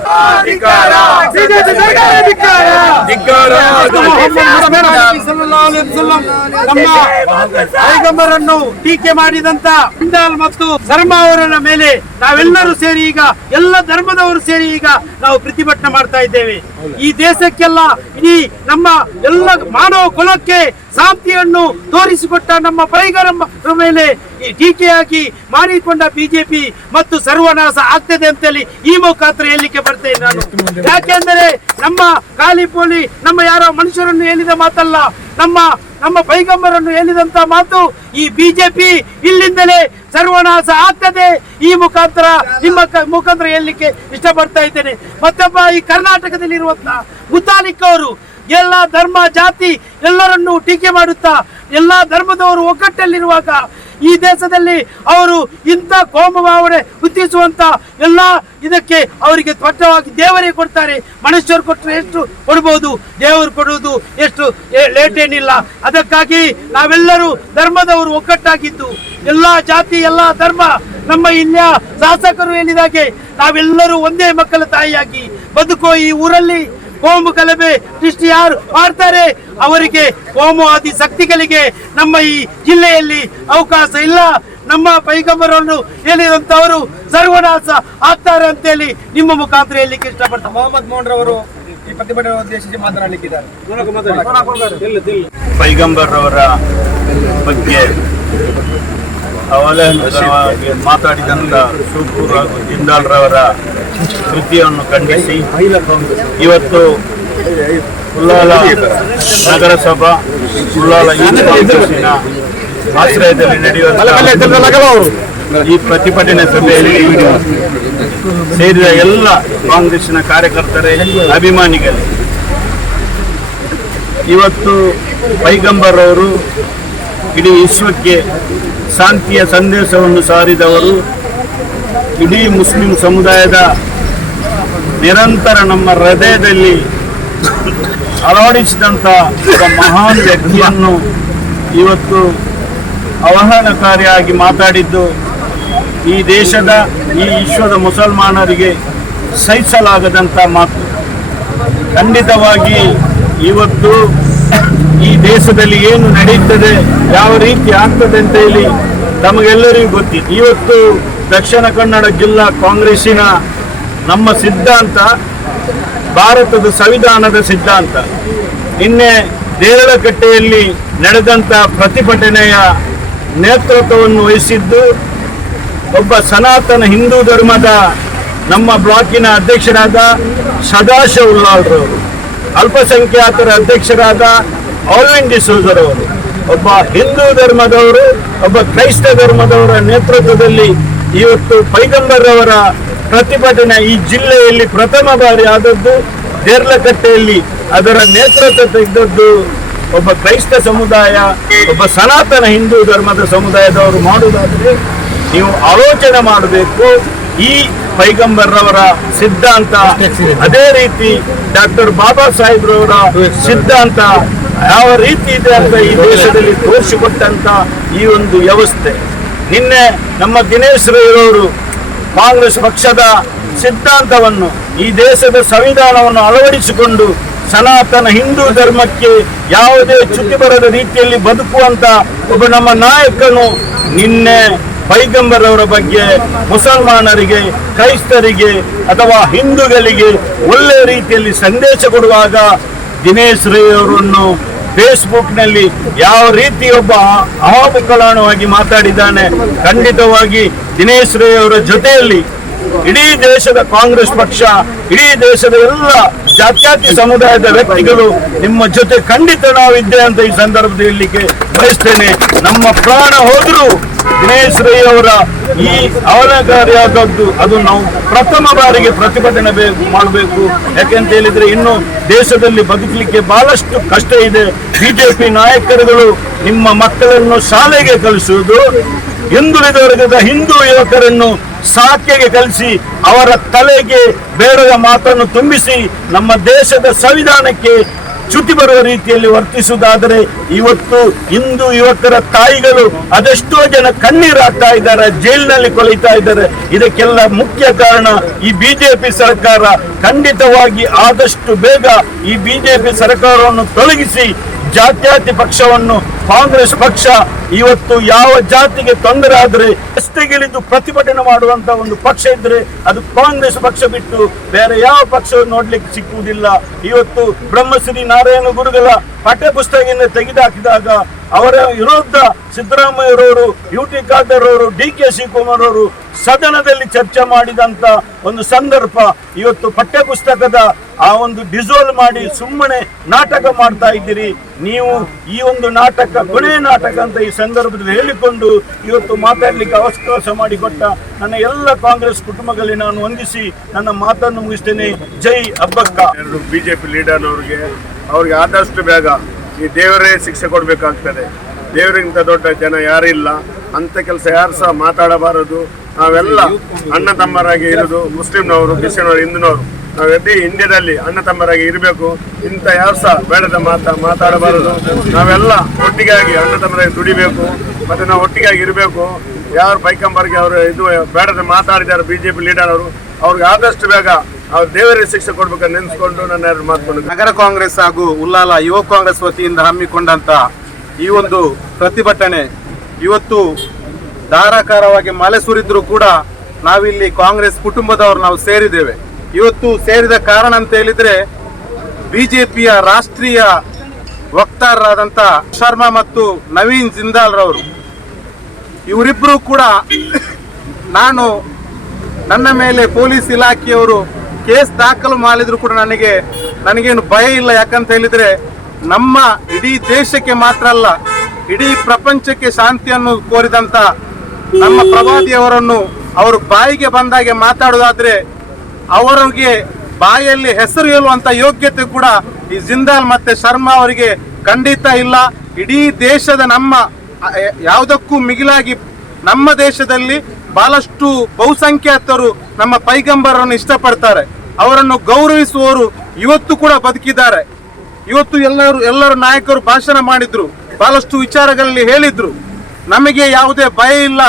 ಪೈಗಂಬರನ್ನು ಟೀಕೆ ಮಾಡಿದಂತ ಜಿಂದಾಲ್ ಮತ್ತು ಶರ್ಮಾ ಅವರ ಮೇಲೆ ನಾವೆಲ್ಲರೂ ಸೇರಿ ಈಗ ಎಲ್ಲ ಧರ್ಮದವರು ಸೇರಿ ಈಗ ನಾವು ಪ್ರತಿಭಟನೆ ಮಾಡ್ತಾ ಇದ್ದೇವೆ. ಈ ದೇಶಕ್ಕೆಲ್ಲ ಇಡೀ ನಮ್ಮ ಎಲ್ಲ ಮಾನವ ಕುಲಕ್ಕೆ ಶಾಂತಿಯನ್ನು ತೋರಿಸಿಕೊಟ್ಟ ನಮ್ಮ ಪೈಗಂಬರ ಮೇಲೆ ಈ ಟೀಕೆಯಾಗಿ ಮಾಡಿಕೊಂಡ ಬಿಜೆಪಿ ಮತ್ತು ಸರ್ವನಾಶ ಆಗ್ತದೆ ಅಂತೇಳಿ ಈ ಮುಖಾಂತರ ಹೇಳಲಿಕ್ಕೆ ಬರ್ತೇನೆ ನಾನು. ಯಾಕೆಂದರೆ ನಮ್ಮ ಕಾಲಿಪೋಲಿ ನಮ್ಮ ಯಾರೋ ಮನುಷ್ಯರನ್ನು ಹೇಳಿದ ಮಾತಲ್ಲ, ನಮ್ಮ ಪೈಗಂಬರನ್ನು ಹೇಳಿದಂತ ಮಾತು. ಈ ಬಿಜೆಪಿ ಇಲ್ಲಿಂದಲೇ ಸರ್ವನಾಶ ಆಗ್ತದೆ. ಈ ಮುಖಾಂತರ ನಿಮ್ಮ ಮುಖಾಂತರ ಹೇಳಲಿಕ್ಕೆ ಇಷ್ಟಪಡ್ತಾ ಇದ್ದೇನೆ. ಮತ್ತೊಬ್ಬ ಈ ಕರ್ನಾಟಕದಲ್ಲಿರುವಂತಹ ಮುತಾಲಿಕ್ ಅವರು ಎಲ್ಲ ಧರ್ಮ ಜಾತಿ ಎಲ್ಲರನ್ನು ಟೀಕೆ ಮಾಡುತ್ತಾ ಎಲ್ಲ ಧರ್ಮದವರು ಒಗ್ಗಟ್ಟಲ್ಲಿರುವಾಗ ಈ ದೇಶದಲ್ಲಿ ಅವರು ಇಂಥ ಕೋಮು ಭಾವನೆ ಹುಟ್ಟಿಸುವಂತ ಎಲ್ಲ ಇದಕ್ಕೆ ಅವರಿಗೆ ಸ್ಪಷ್ಟವಾಗಿ ದೇವರೇ ಕೊಡ್ತಾರೆ. ಮನುಷ್ಯರು ಕೊಟ್ಟರೆ ಎಷ್ಟು ಕೊಡಬಹುದು, ದೇವರು ಕೊಡುವುದು ಎಷ್ಟು ಲೇಟ್ ಏನಿಲ್ಲ. ಅದಕ್ಕಾಗಿ ನಾವೆಲ್ಲರೂ ಧರ್ಮದವರು ಒಗ್ಗಟ್ಟಾಗಿದ್ದು ಎಲ್ಲ ಜಾತಿ ಎಲ್ಲ ಧರ್ಮ ನಮ್ಮ ಇಲ್ಲಿಯ ಶಾಸಕರು ಹೇಳಿದಾಗೆ ನಾವೆಲ್ಲರೂ ಒಂದೇ ಮಕ್ಕಳ ತಾಯಿಯಾಗಿ ಬದುಕೋ ಈ ಊರಲ್ಲಿ ಕೋಮು ಗಲಭೆ ಸೃಷ್ಟಿ ಯಾರು ಮಾಡ್ತಾರೆ ಅವರಿಗೆ ಕೋಮು ಆದಿ ಶಕ್ತಿಗಳಿಗೆ ನಮ್ಮ ಈ ಜಿಲ್ಲೆಯಲ್ಲಿ ಅವಕಾಶ ಇಲ್ಲ. ನಮ್ಮ ಪೈಗಂಬರನ್ನು ಹೇಳಿದಂತವರು ಸರ್ವನಾಶ ಆಗ್ತಾರೆ ಅಂತೇಳಿ ನಿಮ್ಮ ಮುಖಾಂತರ ಹೇಳಲಿಕ್ಕೆ ಇಷ್ಟಪಡ್ತಾರೆ. ಮೊಹಮ್ಮದ್ ಮೋಹನ್ ರವರು ಈ ಪ್ರತಿಭಟನೆ ಉದ್ದೇಶಿಸಿ ಮಾತನಾಡಲಿಕ್ಕಿದ್ದಾರೆ. ಪೈಗಂಬರ್ ಅವರ ಬಗ್ಗೆ ಅವಲಂಬನವಾಗಿ ಮಾತಾಡಿದಂಥ ಸೂಪೂರ್ ಹಾಗೂ ಜಿಂದಾಲ್ ರವರ ಕೃತಿಯನ್ನು ಖಂಡಿಸಿ ಇವತ್ತು ಉಲ್ಲಾಲ ನಗರಸಭಾ ಉಲ್ಲಾಲ ಯೂತ್ ಕಾಂಗ್ರೆಸ್ಸಿನ ಆಶ್ರಯದಲ್ಲಿ ನಡೆಯುವ ಈ ಪ್ರತಿಭಟನೆ ಸಭೆಯಲ್ಲಿ ಸೇರಿದ ಎಲ್ಲ ಕಾಂಗ್ರೆಸ್ಸಿನ ಕಾರ್ಯಕರ್ತರೇ ಅಭಿಮಾನಿಗಳೇ, ಇವತ್ತು ಪೈಗಂಬರ್ ಅವರು ಇಡೀ ವಿಶ್ವಕ್ಕೆ ಶಾಂತಿಯ ಸಂದೇಶವನ್ನು ಸಾರಿದವರು. ಇಡೀ ಮುಸ್ಲಿಂ ಸಮುದಾಯದ ನಿರಂತರ ನಮ್ಮ ಹೃದಯದಲ್ಲಿ ಅಳವಡಿಸಿದಂಥ ಒಬ್ಬ ಮಹಾನ್ ವ್ಯಕ್ತಿಯನ್ನು ಇವತ್ತು ಅವಹೇಳನಕಾರಿಯಾಗಿ ಮಾತಾಡಿದ್ದು ಈ ದೇಶದ ಈ ವಿಶ್ವದ ಮುಸಲ್ಮಾನರಿಗೆ ಸಹಿಸಲಾಗದಂಥ ಮಾತು. ಖಂಡಿತವಾಗಿ ಇವತ್ತು ಈ ದೇಶದಲ್ಲಿ ಏನು ನಡೆಯುತ್ತದೆ, ಯಾವ ರೀತಿ ಆಗ್ತದೆ ಅಂತ ಹೇಳಿ ತಮಗೆಲ್ಲರಿಗೂ ಗೊತ್ತಿದೆ. ಇವತ್ತು ದಕ್ಷಿಣ ಕನ್ನಡ ಜಿಲ್ಲಾ ಕಾಂಗ್ರೆಸ್ಸಿನ ನಮ್ಮ ಸಿದ್ಧಾಂತ ಭಾರತದ ಸಂವಿಧಾನದ ಸಿದ್ಧಾಂತ. ನಿನ್ನೆ ದೇರಳಕಟ್ಟೆಯಲ್ಲಿ ನಡೆದಂಥ ಪ್ರತಿಭಟನೆಯ ನೇತೃತ್ವವನ್ನು ವಹಿಸಿದ್ದು ಒಬ್ಬ ಸನಾತನ ಹಿಂದೂ ಧರ್ಮದ ನಮ್ಮ ಬ್ಲಾಕಿನ ಅಧ್ಯಕ್ಷರಾದ ಸದಾಶಿವ ಉಲ್ಲಾಲ್ರವರು, ಅಲ್ಪಸಂಖ್ಯಾತರ ಅಧ್ಯಕ್ಷರಾದ ಅರವಿಂದ್ ಡಿಸೋಜರವರು, ಒಬ್ಬ ಹಿಂದೂ ಧರ್ಮದವರು, ಒಬ್ಬ ಕ್ರೈಸ್ತ ಧರ್ಮದವರ ನೇತೃತ್ವದಲ್ಲಿ ಇವತ್ತು ಪೈಗಂಬರ್ ಅವರ ಪ್ರತಿಭಟನೆ ಈ ಜಿಲ್ಲೆಯಲ್ಲಿ ಪ್ರಥಮ ಬಾರಿ ಆದದ್ದು. ದೇರ್ಲಕಟ್ಟೆಯಲ್ಲಿ ಅದರ ನೇತೃತ್ವ ತೆಗೆದದ್ದು ಒಬ್ಬ ಕ್ರೈಸ್ತ ಸಮುದಾಯ, ಒಬ್ಬ ಸನಾತನ ಹಿಂದೂ ಧರ್ಮದ ಸಮುದಾಯದವರು ಮಾಡುವುದಾದರೆ ನೀವು ಆಲೋಚನೆ ಮಾಡಬೇಕು. ಈ ಪೈಗಂಬರ್ ರವರ ಸಿದ್ಧಾಂತ, ಅದೇ ರೀತಿ ಡಾಕ್ಟರ್ ಬಾಬಾ ಸಾಹೇಬ್ ರವರ ಸಿದ್ಧಾಂತ ಯಾವ ರೀತಿ ಇದೆ ಅಂತ ಈ ದೇಶದಲ್ಲಿ ತೋರಿಸಿಕೊಟ್ಟಂತ ಈ ಒಂದು ವ್ಯವಸ್ಥೆ. ನಿನ್ನೆ ನಮ್ಮ ದಿನೇಶ್ ರವರು ಕಾಂಗ್ರೆಸ್ ಪಕ್ಷದ ಸಿದ್ಧಾಂತವನ್ನು, ಈ ದೇಶದ ಸಂವಿಧಾನವನ್ನು ಅಳವಡಿಸಿಕೊಂಡು ಸನಾತನ ಹಿಂದೂ ಧರ್ಮಕ್ಕೆ ಯಾವುದೇ ಚ್ಯುತಿ ಬರದ ರೀತಿಯಲ್ಲಿ ಬದುಕುವಂತ ಒಬ್ಬ ನಮ್ಮ ನಾಯಕನು ನಿನ್ನೆ ಪೈಗಂಬರ್ ಅವರ ಬಗ್ಗೆ ಮುಸಲ್ಮಾನರಿಗೆ, ಕ್ರೈಸ್ತರಿಗೆ ಅಥವಾ ಹಿಂದೂಗಳಿಗೆ ಒಳ್ಳೆಯ ರೀತಿಯಲ್ಲಿ ಸಂದೇಶ ಕೊಡುವಾಗ ದಿನೇಶ್ ರೈ ಅವರನ್ನು ಫೇಸ್ಬುಕ್ನಲ್ಲಿ ಯಾವ ರೀತಿ ಒಬ್ಬ ಅಹೋಪಕರಣವಾಗಿ ಮಾತಾಡಿದ್ದಾನೆ. ಖಂಡಿತವಾಗಿ ದಿನೇಶ್ ರೈ ಅವರ ಜೊತೆಯಲ್ಲಿ ಇಡೀ ದೇಶದ ಕಾಂಗ್ರೆಸ್ ಪಕ್ಷ, ಇಡೀ ದೇಶದ ಎಲ್ಲ ಜಾತ್ಯತೀತ ಸಮುದಾಯದ ವ್ಯಕ್ತಿಗಳು ನಿಮ್ಮ ಜೊತೆ ಖಂಡಿತ ನಾವಿದ್ದೆ ಅಂತ ಈ ಸಂದರ್ಭದಲ್ಲಿ ಹೇಳಲಿಕ್ಕೆ ಬಯಸ್ತೇನೆ. ನಮ್ಮ ಪ್ರಾಣ ಹೋದರೂ ದಿನೇಶ್ ರೈ ಅವರ ಈ ಅವಲಂಕಾರಿಯಾದದ್ದು ಅದು ನಾವು ಪ್ರಥಮ ಬಾರಿಗೆ ಪ್ರತಿಭಟನೆ ಮಾಡಬೇಕು. ಯಾಕೆಂತ ಹೇಳಿದ್ರೆ ಇನ್ನು ದೇಶದಲ್ಲಿ ಬದುಕಲಿಕ್ಕೆ ಬಹಳಷ್ಟು ಕಷ್ಟ ಇದೆ. ಬಿಜೆಪಿ ನಾಯಕರುಗಳು ನಿಮ್ಮ ಮಕ್ಕಳನ್ನು ಶಾಲೆಗೆ ಕಳಿಸುವುದು, ಹಿಂದುಳಿದ ವರ್ಗದ ಹಿಂದೂ ಯುವಕರನ್ನು ಸಾಕೆಗೆ ಕಳಿಸಿ ಅವರ ತಲೆಗೆ ಬೇಡದ ಮಾತನ್ನು ತುಂಬಿಸಿ ನಮ್ಮ ದೇಶದ ಸಂವಿಧಾನಕ್ಕೆ ಚ್ಯುತಿ ಬರುವ ರೀತಿಯಲ್ಲಿ ವರ್ತಿಸುವುದಾದರೆ ಇವತ್ತು ಹಿಂದೂ ಯುವಕರ ತಾಯಿಗಳು ಅದೆಷ್ಟೋ ಜನ ಕಣ್ಣೀರು ಹಾಕ್ತಾ ಇದ್ದಾರೆ, ಜೈಲಿನಲ್ಲಿ ಕೊಳಿತಾ ಇದ್ದಾರೆ. ಇದಕ್ಕೆಲ್ಲ ಮುಖ್ಯ ಕಾರಣ ಈ ಬಿಜೆಪಿ ಸರ್ಕಾರ. ಖಂಡಿತವಾಗಿ ಆದಷ್ಟು ಬೇಗ ಈ ಬಿಜೆಪಿ ಸರ್ಕಾರವನ್ನು ತೊಲಗಿಸಿ ಜಾತ್ಯತೀತ ಪಕ್ಷವನ್ನು, ಕಾಂಗ್ರೆಸ್ ಪಕ್ಷ ಇವತ್ತು ಯಾವ ಜಾತಿಗೆ ತೊಂದರೆ ಆದರೆ ರಸ್ತೆಗಿಳಿದು ಪ್ರತಿಭಟನೆ ಮಾಡುವಂತ ಒಂದು ಪಕ್ಷ ಇದ್ರೆ ಅದು ಕಾಂಗ್ರೆಸ್ ಪಕ್ಷ ಬಿಟ್ಟು ಬೇರೆ ಯಾವ ಪಕ್ಷವನ್ನು ನೋಡ್ಲಿಕ್ಕೆ ಸಿಕ್ಕುವುದಿಲ್ಲ. ಇವತ್ತು ಬ್ರಹ್ಮಶ್ರೀ ನಾರಾಯಣ ಗುರುಗಳ ಪಠ್ಯ ಪುಸ್ತಕದಿಂದ ತೆಗೆದುಹಾಕಿದಾಗ ಅವರ ವಿರುದ್ಧ ಸಿದ್ದರಾಮಯ್ಯರವರು, ಯುಟಿ ಖಾದರ್ ಅವರು, DK ಶಿವಕುಮಾರ್ ಅವರು ಸದನದಲ್ಲಿ ಚರ್ಚೆ ಮಾಡಿದಂತ ಒಂದು ಸಂದರ್ಭ ಇವತ್ತು ಪಠ್ಯ ಪುಸ್ತಕದ ಆ ಒಂದು ಡಿಸೋಲ್ವ್ ಮಾಡಿ ಸುಮ್ಮನೆ ನಾಟಕ ಮಾಡ್ತಾ ಇದ್ದೀರಿ. ನೀವು ಈ ಒಂದು ನಾಟಕ ಕೊನೆಯ ನಾಟಕ ಅಂತ ಈ ಸಂದರ್ಭದಲ್ಲಿ ಹೇಳಿಕೊಂಡು ಇವತ್ತು ಮಾತಾಡಲಿಕ್ಕೆ ಅವಕಾಶ ಮಾಡಿಕೊಟ್ಟ ನನ್ನ ಎಲ್ಲ ಕಾಂಗ್ರೆಸ್ ಕುಟುಂಬಗಳಲ್ಲಿ ನಾನು ವಂದಿಸಿ ನನ್ನ ಮಾತನ್ನು ಮುಗಿಸ್ತೇನೆ. ಜೈ ಅಬ್ಬಕ್ಕ. ಬಿಜೆಪಿ ಲೀಡರ್ ಅವ್ರಿಗೆ ಆದಷ್ಟು ಬೇಗ ಈ ದೇವರೇ ಶಿಕ್ಷೆ ಕೊಡಬೇಕಾಗ್ತದೆ. ದೇವರಿಗಿಂತ ದೊಡ್ಡ ಜನ ಯಾರಿಲ್ಲ. ಅಂತ ಕೆಲಸ ಯಾರು ಸಹ ಮಾತಾಡಬಾರದು. ನಾವೆಲ್ಲ ಅಣ್ಣ ತಮ್ಮರಾಗಿ ಇರೋದು, ಮುಸ್ಲಿಂನವರು, ಕ್ರಿಶ್ಚಿಯನ್ನವರು, ಹಿಂದೂನವರು, ನಾವೆಲ್ಲ ಇಂಡಿಯಾದಲ್ಲಿ ಅಣ್ಣ ತಮ್ಮರಾಗಿ ಇರಬೇಕು. ಇಂಥ ಯಾರು ಸಹ ಬೇಡದ ಮಾತಾಡಬಾರದು. ನಾವೆಲ್ಲ ಒಟ್ಟಿಗಾಗಿ ಅಣ್ಣ ತಮ್ಮರಾಗಿ ದುಡಿಬೇಕು, ಮತ್ತೆ ನಾವು ಒಟ್ಟಿಗಾಗಿ ಇರಬೇಕು. ಯಾರು ಪೈಕಂಬರ್ಗೆ ಅವರು ಇದು ಬೇಡದ ಮಾತಾಡಿದ್ದಾರೆ ಬಿಜೆಪಿ ಲೀಡರ್ ಅವರು, ಅವ್ರಿಗೆ ಆದಷ್ಟು ಬೇಗ ಅವ್ರು ದೇವರೇ ಶಿಕ್ಷೆ ಕೊಡ್ಬೇಕಂತ ನೆನೆಸ್ಕೊಂಡು ನನ್ನ ಮಾತುಕೊಂಡು ನಗರ ಕಾಂಗ್ರೆಸ್ ಹಾಗೂ ಉಲ್ಲಾಲ ಯುವ ಕಾಂಗ್ರೆಸ್ ವತಿಯಿಂದ ಹಮ್ಮಿಕೊಂಡಂತ ಈ ಒಂದು ಪ್ರತಿಭಟನೆ ಇವತ್ತು ಧಾರಾಕಾರವಾಗಿ ಮಳೆ ಸುರಿದ್ರು ಕೂಡ ನಾವಿಲ್ಲಿ ಕಾಂಗ್ರೆಸ್ ಕುಟುಂಬದವರು ನಾವು ಸೇರಿದ್ದೇವೆ. ಇವತ್ತು ಸೇರಿದ ಕಾರಣ ಅಂತ ಹೇಳಿದ್ರೆ ಬಿಜೆಪಿಯ ರಾಷ್ಟ್ರೀಯ ವಕ್ತಾರರಾದಂಥ ಶರ್ಮಾ ಮತ್ತು ನವೀನ್ ಜಿಂದಾಲ್ ರವರು ಇವರಿಬ್ಬರು ಕೂಡ ನನ್ನ ಮೇಲೆ ಪೊಲೀಸ್ ಇಲಾಖೆಯವರು ಕೇಸ್ ದಾಖಲು ಮಾಡಿದ್ರು ಕೂಡ ನನಗೇನು ಭಯ ಇಲ್ಲ. ಯಾಕಂತ ಹೇಳಿದ್ರೆ ನಮ್ಮ ಇಡೀ ದೇಶಕ್ಕೆ ಮಾತ್ರ ಅಲ್ಲ, ಇಡೀ ಪ್ರಪಂಚಕ್ಕೆ ಶಾಂತಿಯನ್ನು ಕೋರಿದಂತ ನಮ್ಮ ಪ್ರವಾದಿಯವರನ್ನು ಅವರು ಬಾಯಿಗೆ ಬಂದಾಗೆ ಮಾತಾಡೋದಾದ್ರೆ ಅವರಿಗೆ ಬಾಯಲ್ಲಿ ಹೆಸರು ಹೇಳುವಂತ ಯೋಗ್ಯತೆ ಕೂಡ ಈ ಜಿಂದಾಲ್ ಮತ್ತೆ ಶರ್ಮಾ ಅವರಿಗೆ ಖಂಡಿತ ಇಲ್ಲ. ಇಡೀ ದೇಶದ ನಮ್ಮ ಯಾವುದಕ್ಕೂ ಮಿಗಿಲಾಗಿ ನಮ್ಮ ದೇಶದಲ್ಲಿ ಬಹಳಷ್ಟು ಬಹುಸಂಖ್ಯಾತರು ನಮ್ಮ ಪೈಗಂಬರನ್ನು ಇಷ್ಟಪಡ್ತಾರೆ, ಅವರನ್ನು ಗೌರವಿಸುವವರು ಇವತ್ತು ಕೂಡ ಬದುಕಿದ್ದಾರೆ. ಇವತ್ತು ಎಲ್ಲರೂ ನಾಯಕರು ಭಾಷಣ ಮಾಡಿದ್ರು, ಬಹಳಷ್ಟು ವಿಚಾರಗಳಲ್ಲಿ ಹೇಳಿದ್ರು. ನಮಗೆ ಯಾವುದೇ ಭಯ ಇಲ್ಲ,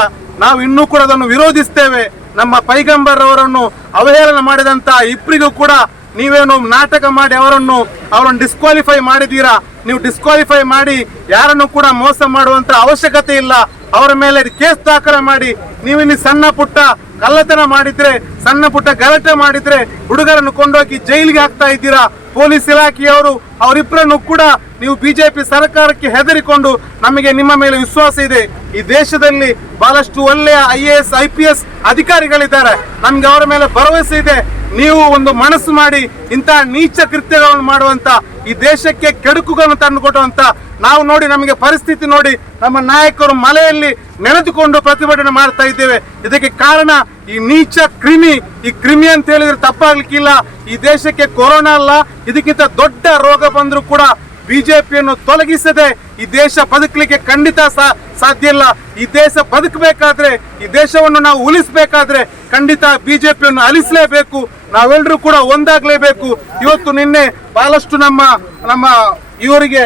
ನಾವು ಇನ್ನೂ ಕೂಡ ಅದನ್ನು ವಿರೋಧಿಸ್ತೇವೆ. ನಮ್ಮ ಪೈಗಂಬರ್ ಅವರನ್ನು ಅವಹೇಳನ ಮಾಡಿದಂತ ಇಬ್ಬರಿಗೂ ಕೂಡ ನೀವೇನು ನಾಟಕ ಮಾಡಿ ಅವರನ್ನು ಡಿಸ್ಕ್ವಾಲಿಫೈ ಮಾಡಿದ್ದೀರಾ. ನೀವು ಡಿಸ್ಕ್ವಾಲಿಫೈ ಮಾಡಿ ಯಾರನ್ನು ಕೂಡ ಮೋಸ ಮಾಡುವಂತ ಅವಶ್ಯಕತೆ ಇಲ್ಲ. ಅವರ ಮೇಲೆ ಕೇಸ್ ದಾಖಲೆ ಮಾಡಿ ನೀವಿಲ್ಲಿ ಸಣ್ಣ ಪುಟ್ಟ ಕಳ್ಳತನ ಮಾಡಿದ್ರೆ, ಸಣ್ಣ ಪುಟ್ಟ ಗಲಾಟೆ ಮಾಡಿದ್ರೆ ಹುಡುಗರನ್ನು ಕೊಂಡೋಗಿ ಜೈಲಿಗೆ ಹಾಕ್ತಾ ಇದ್ದೀರಾ. ಪೊಲೀಸ್ ಇಲಾಖೆಯವರು ಅವರಿಬ್ಬರನ್ನು ಕೂಡ ನೀವು ಬಿಜೆಪಿ ಸರ್ಕಾರಕ್ಕೆ ಹೆದರಿಕೊಂಡು ನಮಗೆ ನಿಮ್ಮ ಮೇಲೆ ವಿಶ್ವಾಸ ಇದೆ. ಈ ದೇಶದಲ್ಲಿ ಬಹಳಷ್ಟು ಒಳ್ಳೆಯ IAS IPS ಅಧಿಕಾರಿಗಳಿದ್ದಾರೆ, ನಮ್ಗೆ ಅವರ ಮೇಲೆ ಭರವಸೆ ಇದೆ. ನೀವು ಒಂದು ಮನಸ್ಸು ಮಾಡಿ ಇಂತಹ ನೀಚ ಕೃತ್ಯಗಳನ್ನು ಮಾಡುವಂತ, ಈ ದೇಶಕ್ಕೆ ಕೆಡುಕುಗಳನ್ನು ತಂದುಕೊಡುವಂತ ನಾವು ನೋಡಿ, ನಮಗೆ ಪರಿಸ್ಥಿತಿ ನೋಡಿ ನಮ್ಮ ನಾಯಕರು ಮಲೆಯಲ್ಲಿ ನೆನೆದುಕೊಂಡು ಪ್ರತಿಭಟನೆ ಮಾಡ್ತಾ ಇದ್ದೇವೆ. ಇದಕ್ಕೆ ಕಾರಣ ಈ ನೀಚ ಕ್ರಿಮಿ. ಈ ಕ್ರಿಮಿ ಅಂತ ಹೇಳಿದ್ರೆ ತಪ್ಪಾಗ್ಲಿಕ್ಕಿಲ್ಲ. ಈ ದೇಶಕ್ಕೆ ಕೊರೋನಾ ಅಲ್ಲ, ಇದಕ್ಕಿಂತ ದೊಡ್ಡ ರೋಗ ಬಂದರೂ ಕೂಡ ಬಿಜೆಪಿಯನ್ನು ತೊಲಗಿಸದೆ ಈ ದೇಶ ಬದುಕಲಿಕ್ಕೆ ಖಂಡಿತ ಸಾಧ್ಯ ಇಲ್ಲ. ಈ ದೇಶ ಬದುಕಬೇಕಾದ್ರೆ, ಈ ದೇಶವನ್ನು ನಾವು ಉಳಿಸಬೇಕಾದ್ರೆ ಖಂಡಿತ ಬಿಜೆಪಿಯನ್ನು ಅಲಿಸಲೇಬೇಕು. ನಾವೆಲ್ಲರೂ ಕೂಡ ಒಂದಾಗಲೇಬೇಕು. ಇವತ್ತು ನಿನ್ನೆ ಬಹಳಷ್ಟು ನಮ್ಮ ಇವರಿಗೆ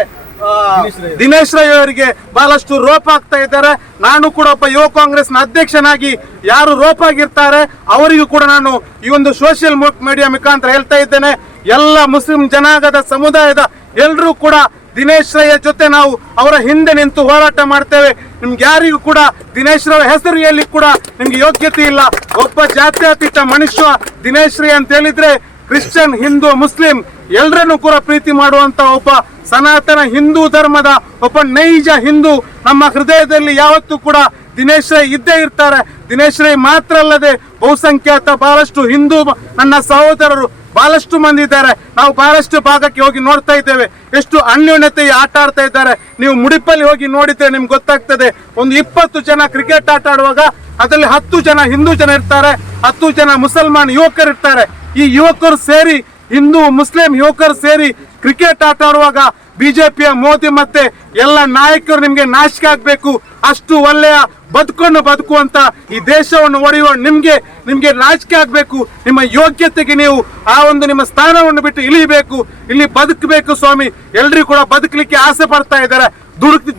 ದಿನೇಶ್ ರೈ ಅವರಿಗೆ ಬಹಳಷ್ಟು ರೋಪ್ ಆಗ್ತಾ ಇದ್ದಾರೆ. ನಾನು ಕೂಡ ಒಬ್ಬ ಯುವ ಕಾಂಗ್ರೆಸ್ನ ಅಧ್ಯಕ್ಷನಾಗಿ ಯಾರು ರೋಪ್ ಆಗಿರ್ತಾರೆ ಅವರಿಗೂ ಕೂಡ ನಾನು ಈ ಒಂದು ಸೋಷಿಯಲ್ ಮೀಡಿಯಾ ಮುಖಾಂತರ ಹೇಳ್ತಾ ಇದ್ದೇನೆ, ಎಲ್ಲ ಮುಸ್ಲಿಂ ಜನಾಂಗದ ಸಮುದಾಯದ ಎಲ್ಲರೂ ಕೂಡ ದಿನೇಶ್ ರೈ ಜೊತೆ ನಾವು ಅವರ ಹಿಂದೆ ನಿಂತು ಹೋರಾಟ ಮಾಡ್ತೇವೆ. ನಿಮ್ಗೆ ಯಾರಿಗೂ ಕೂಡ ದಿನೇಶ್ ರೈ ಹೆಸರು ಹೇಳಿ ಕೂಡ ನಿಮ್ಗೆ ಯೋಗ್ಯತೆ ಇಲ್ಲ. ಒಬ್ಬ ಜಾತ್ಯತೀತ ಮನುಷ್ಯ ದಿನೇಶ್ ರೈ ಅಂತ ಹೇಳಿದ್ರೆ ಕ್ರಿಶ್ಚಿಯನ್, ಹಿಂದೂ, ಮುಸ್ಲಿಂ ಎಲ್ಲರನ್ನು ಕೂಡ ಪ್ರೀತಿ ಮಾಡುವಂತ ಒಬ್ಬ ಸನಾತನ ಹಿಂದೂ ಧರ್ಮದ ಒಬ್ಬ ನೈಜ ಹಿಂದೂ ನಮ್ಮ ಹೃದಯದಲ್ಲಿ ಯಾವತ್ತೂ ಕೂಡ ದಿನೇಶ್ ರೈ ಇದ್ದೇ ಇರ್ತಾರೆ. ದಿನೇಶ್ ರೈ ಮಾತ್ರ ಅಲ್ಲದೆ ಬಹುಸಂಖ್ಯಾತ ಬಹಳಷ್ಟು ಹಿಂದೂ ನನ್ನ ಸಹೋದರರು ಬಹಳಷ್ಟು ಮಂದಿ ಇದ್ದಾರೆ. ನಾವು ಬಹಳಷ್ಟು ಭಾಗಕ್ಕೆ ಹೋಗಿ ನೋಡ್ತಾ ಇದ್ದೇವೆ ಎಷ್ಟು ಅನ್ಯೋನ್ಯತೆ ಆಟ ಆಡ್ತಾ ಇದ್ದಾರೆ. ನೀವು ಮುಡಿಪಲ್ಲಿ ಹೋಗಿ ನೋಡಿದ್ರೆ ನಿಮ್ಗೆ ಗೊತ್ತಾಗ್ತದೆ. ಒಂದು 20 ಜನ ಕ್ರಿಕೆಟ್ ಆಟ ಆಡುವಾಗ ಅದರಲ್ಲಿ 10 ಜನ ಹಿಂದೂ ಜನ ಇರ್ತಾರೆ, 10 ಜನ ಮುಸಲ್ಮಾನ್ ಯುವಕರು ಇರ್ತಾರೆ. ಈ ಯುವಕರು ಸೇರಿ, ಹಿಂದೂ ಮುಸ್ಲಿಂ ಯುವಕರು ಸೇರಿ ಕ್ರಿಕೆಟ್ ಆಟ ಆಡುವಾಗ ಬಿಜೆಪಿಯ ಮೋದಿ ಮತ್ತೆ ಎಲ್ಲ ನಾಯಕರು ನಿಮ್ಗೆ ನಾಚಿಕೆ ಆಗ್ಬೇಕು. ಅಷ್ಟು ಒಳ್ಳೆಯ ಬದುಕುವಂತ ಈ ದೇಶವನ್ನು ಒಡೆಯುವ ನಿಮ್ಗೆ ನಾಚಿಕೆ ಆಗ್ಬೇಕು. ನಿಮ್ಮ ಯೋಗ್ಯತೆಗೆ ನೀವು ಆ ಒಂದು ನಿಮ್ಮ ಸ್ಥಾನವನ್ನು ಬಿಟ್ಟು ಇಳಿಬೇಕು, ಇಲ್ಲಿ ಬದುಕಬೇಕು ಸ್ವಾಮಿ. ಎಲ್ರಿಗೂ ಕೂಡ ಬದುಕಲಿಕ್ಕೆ ಆಸೆ ಪಡ್ತಾ ಇದ್ದಾರೆ,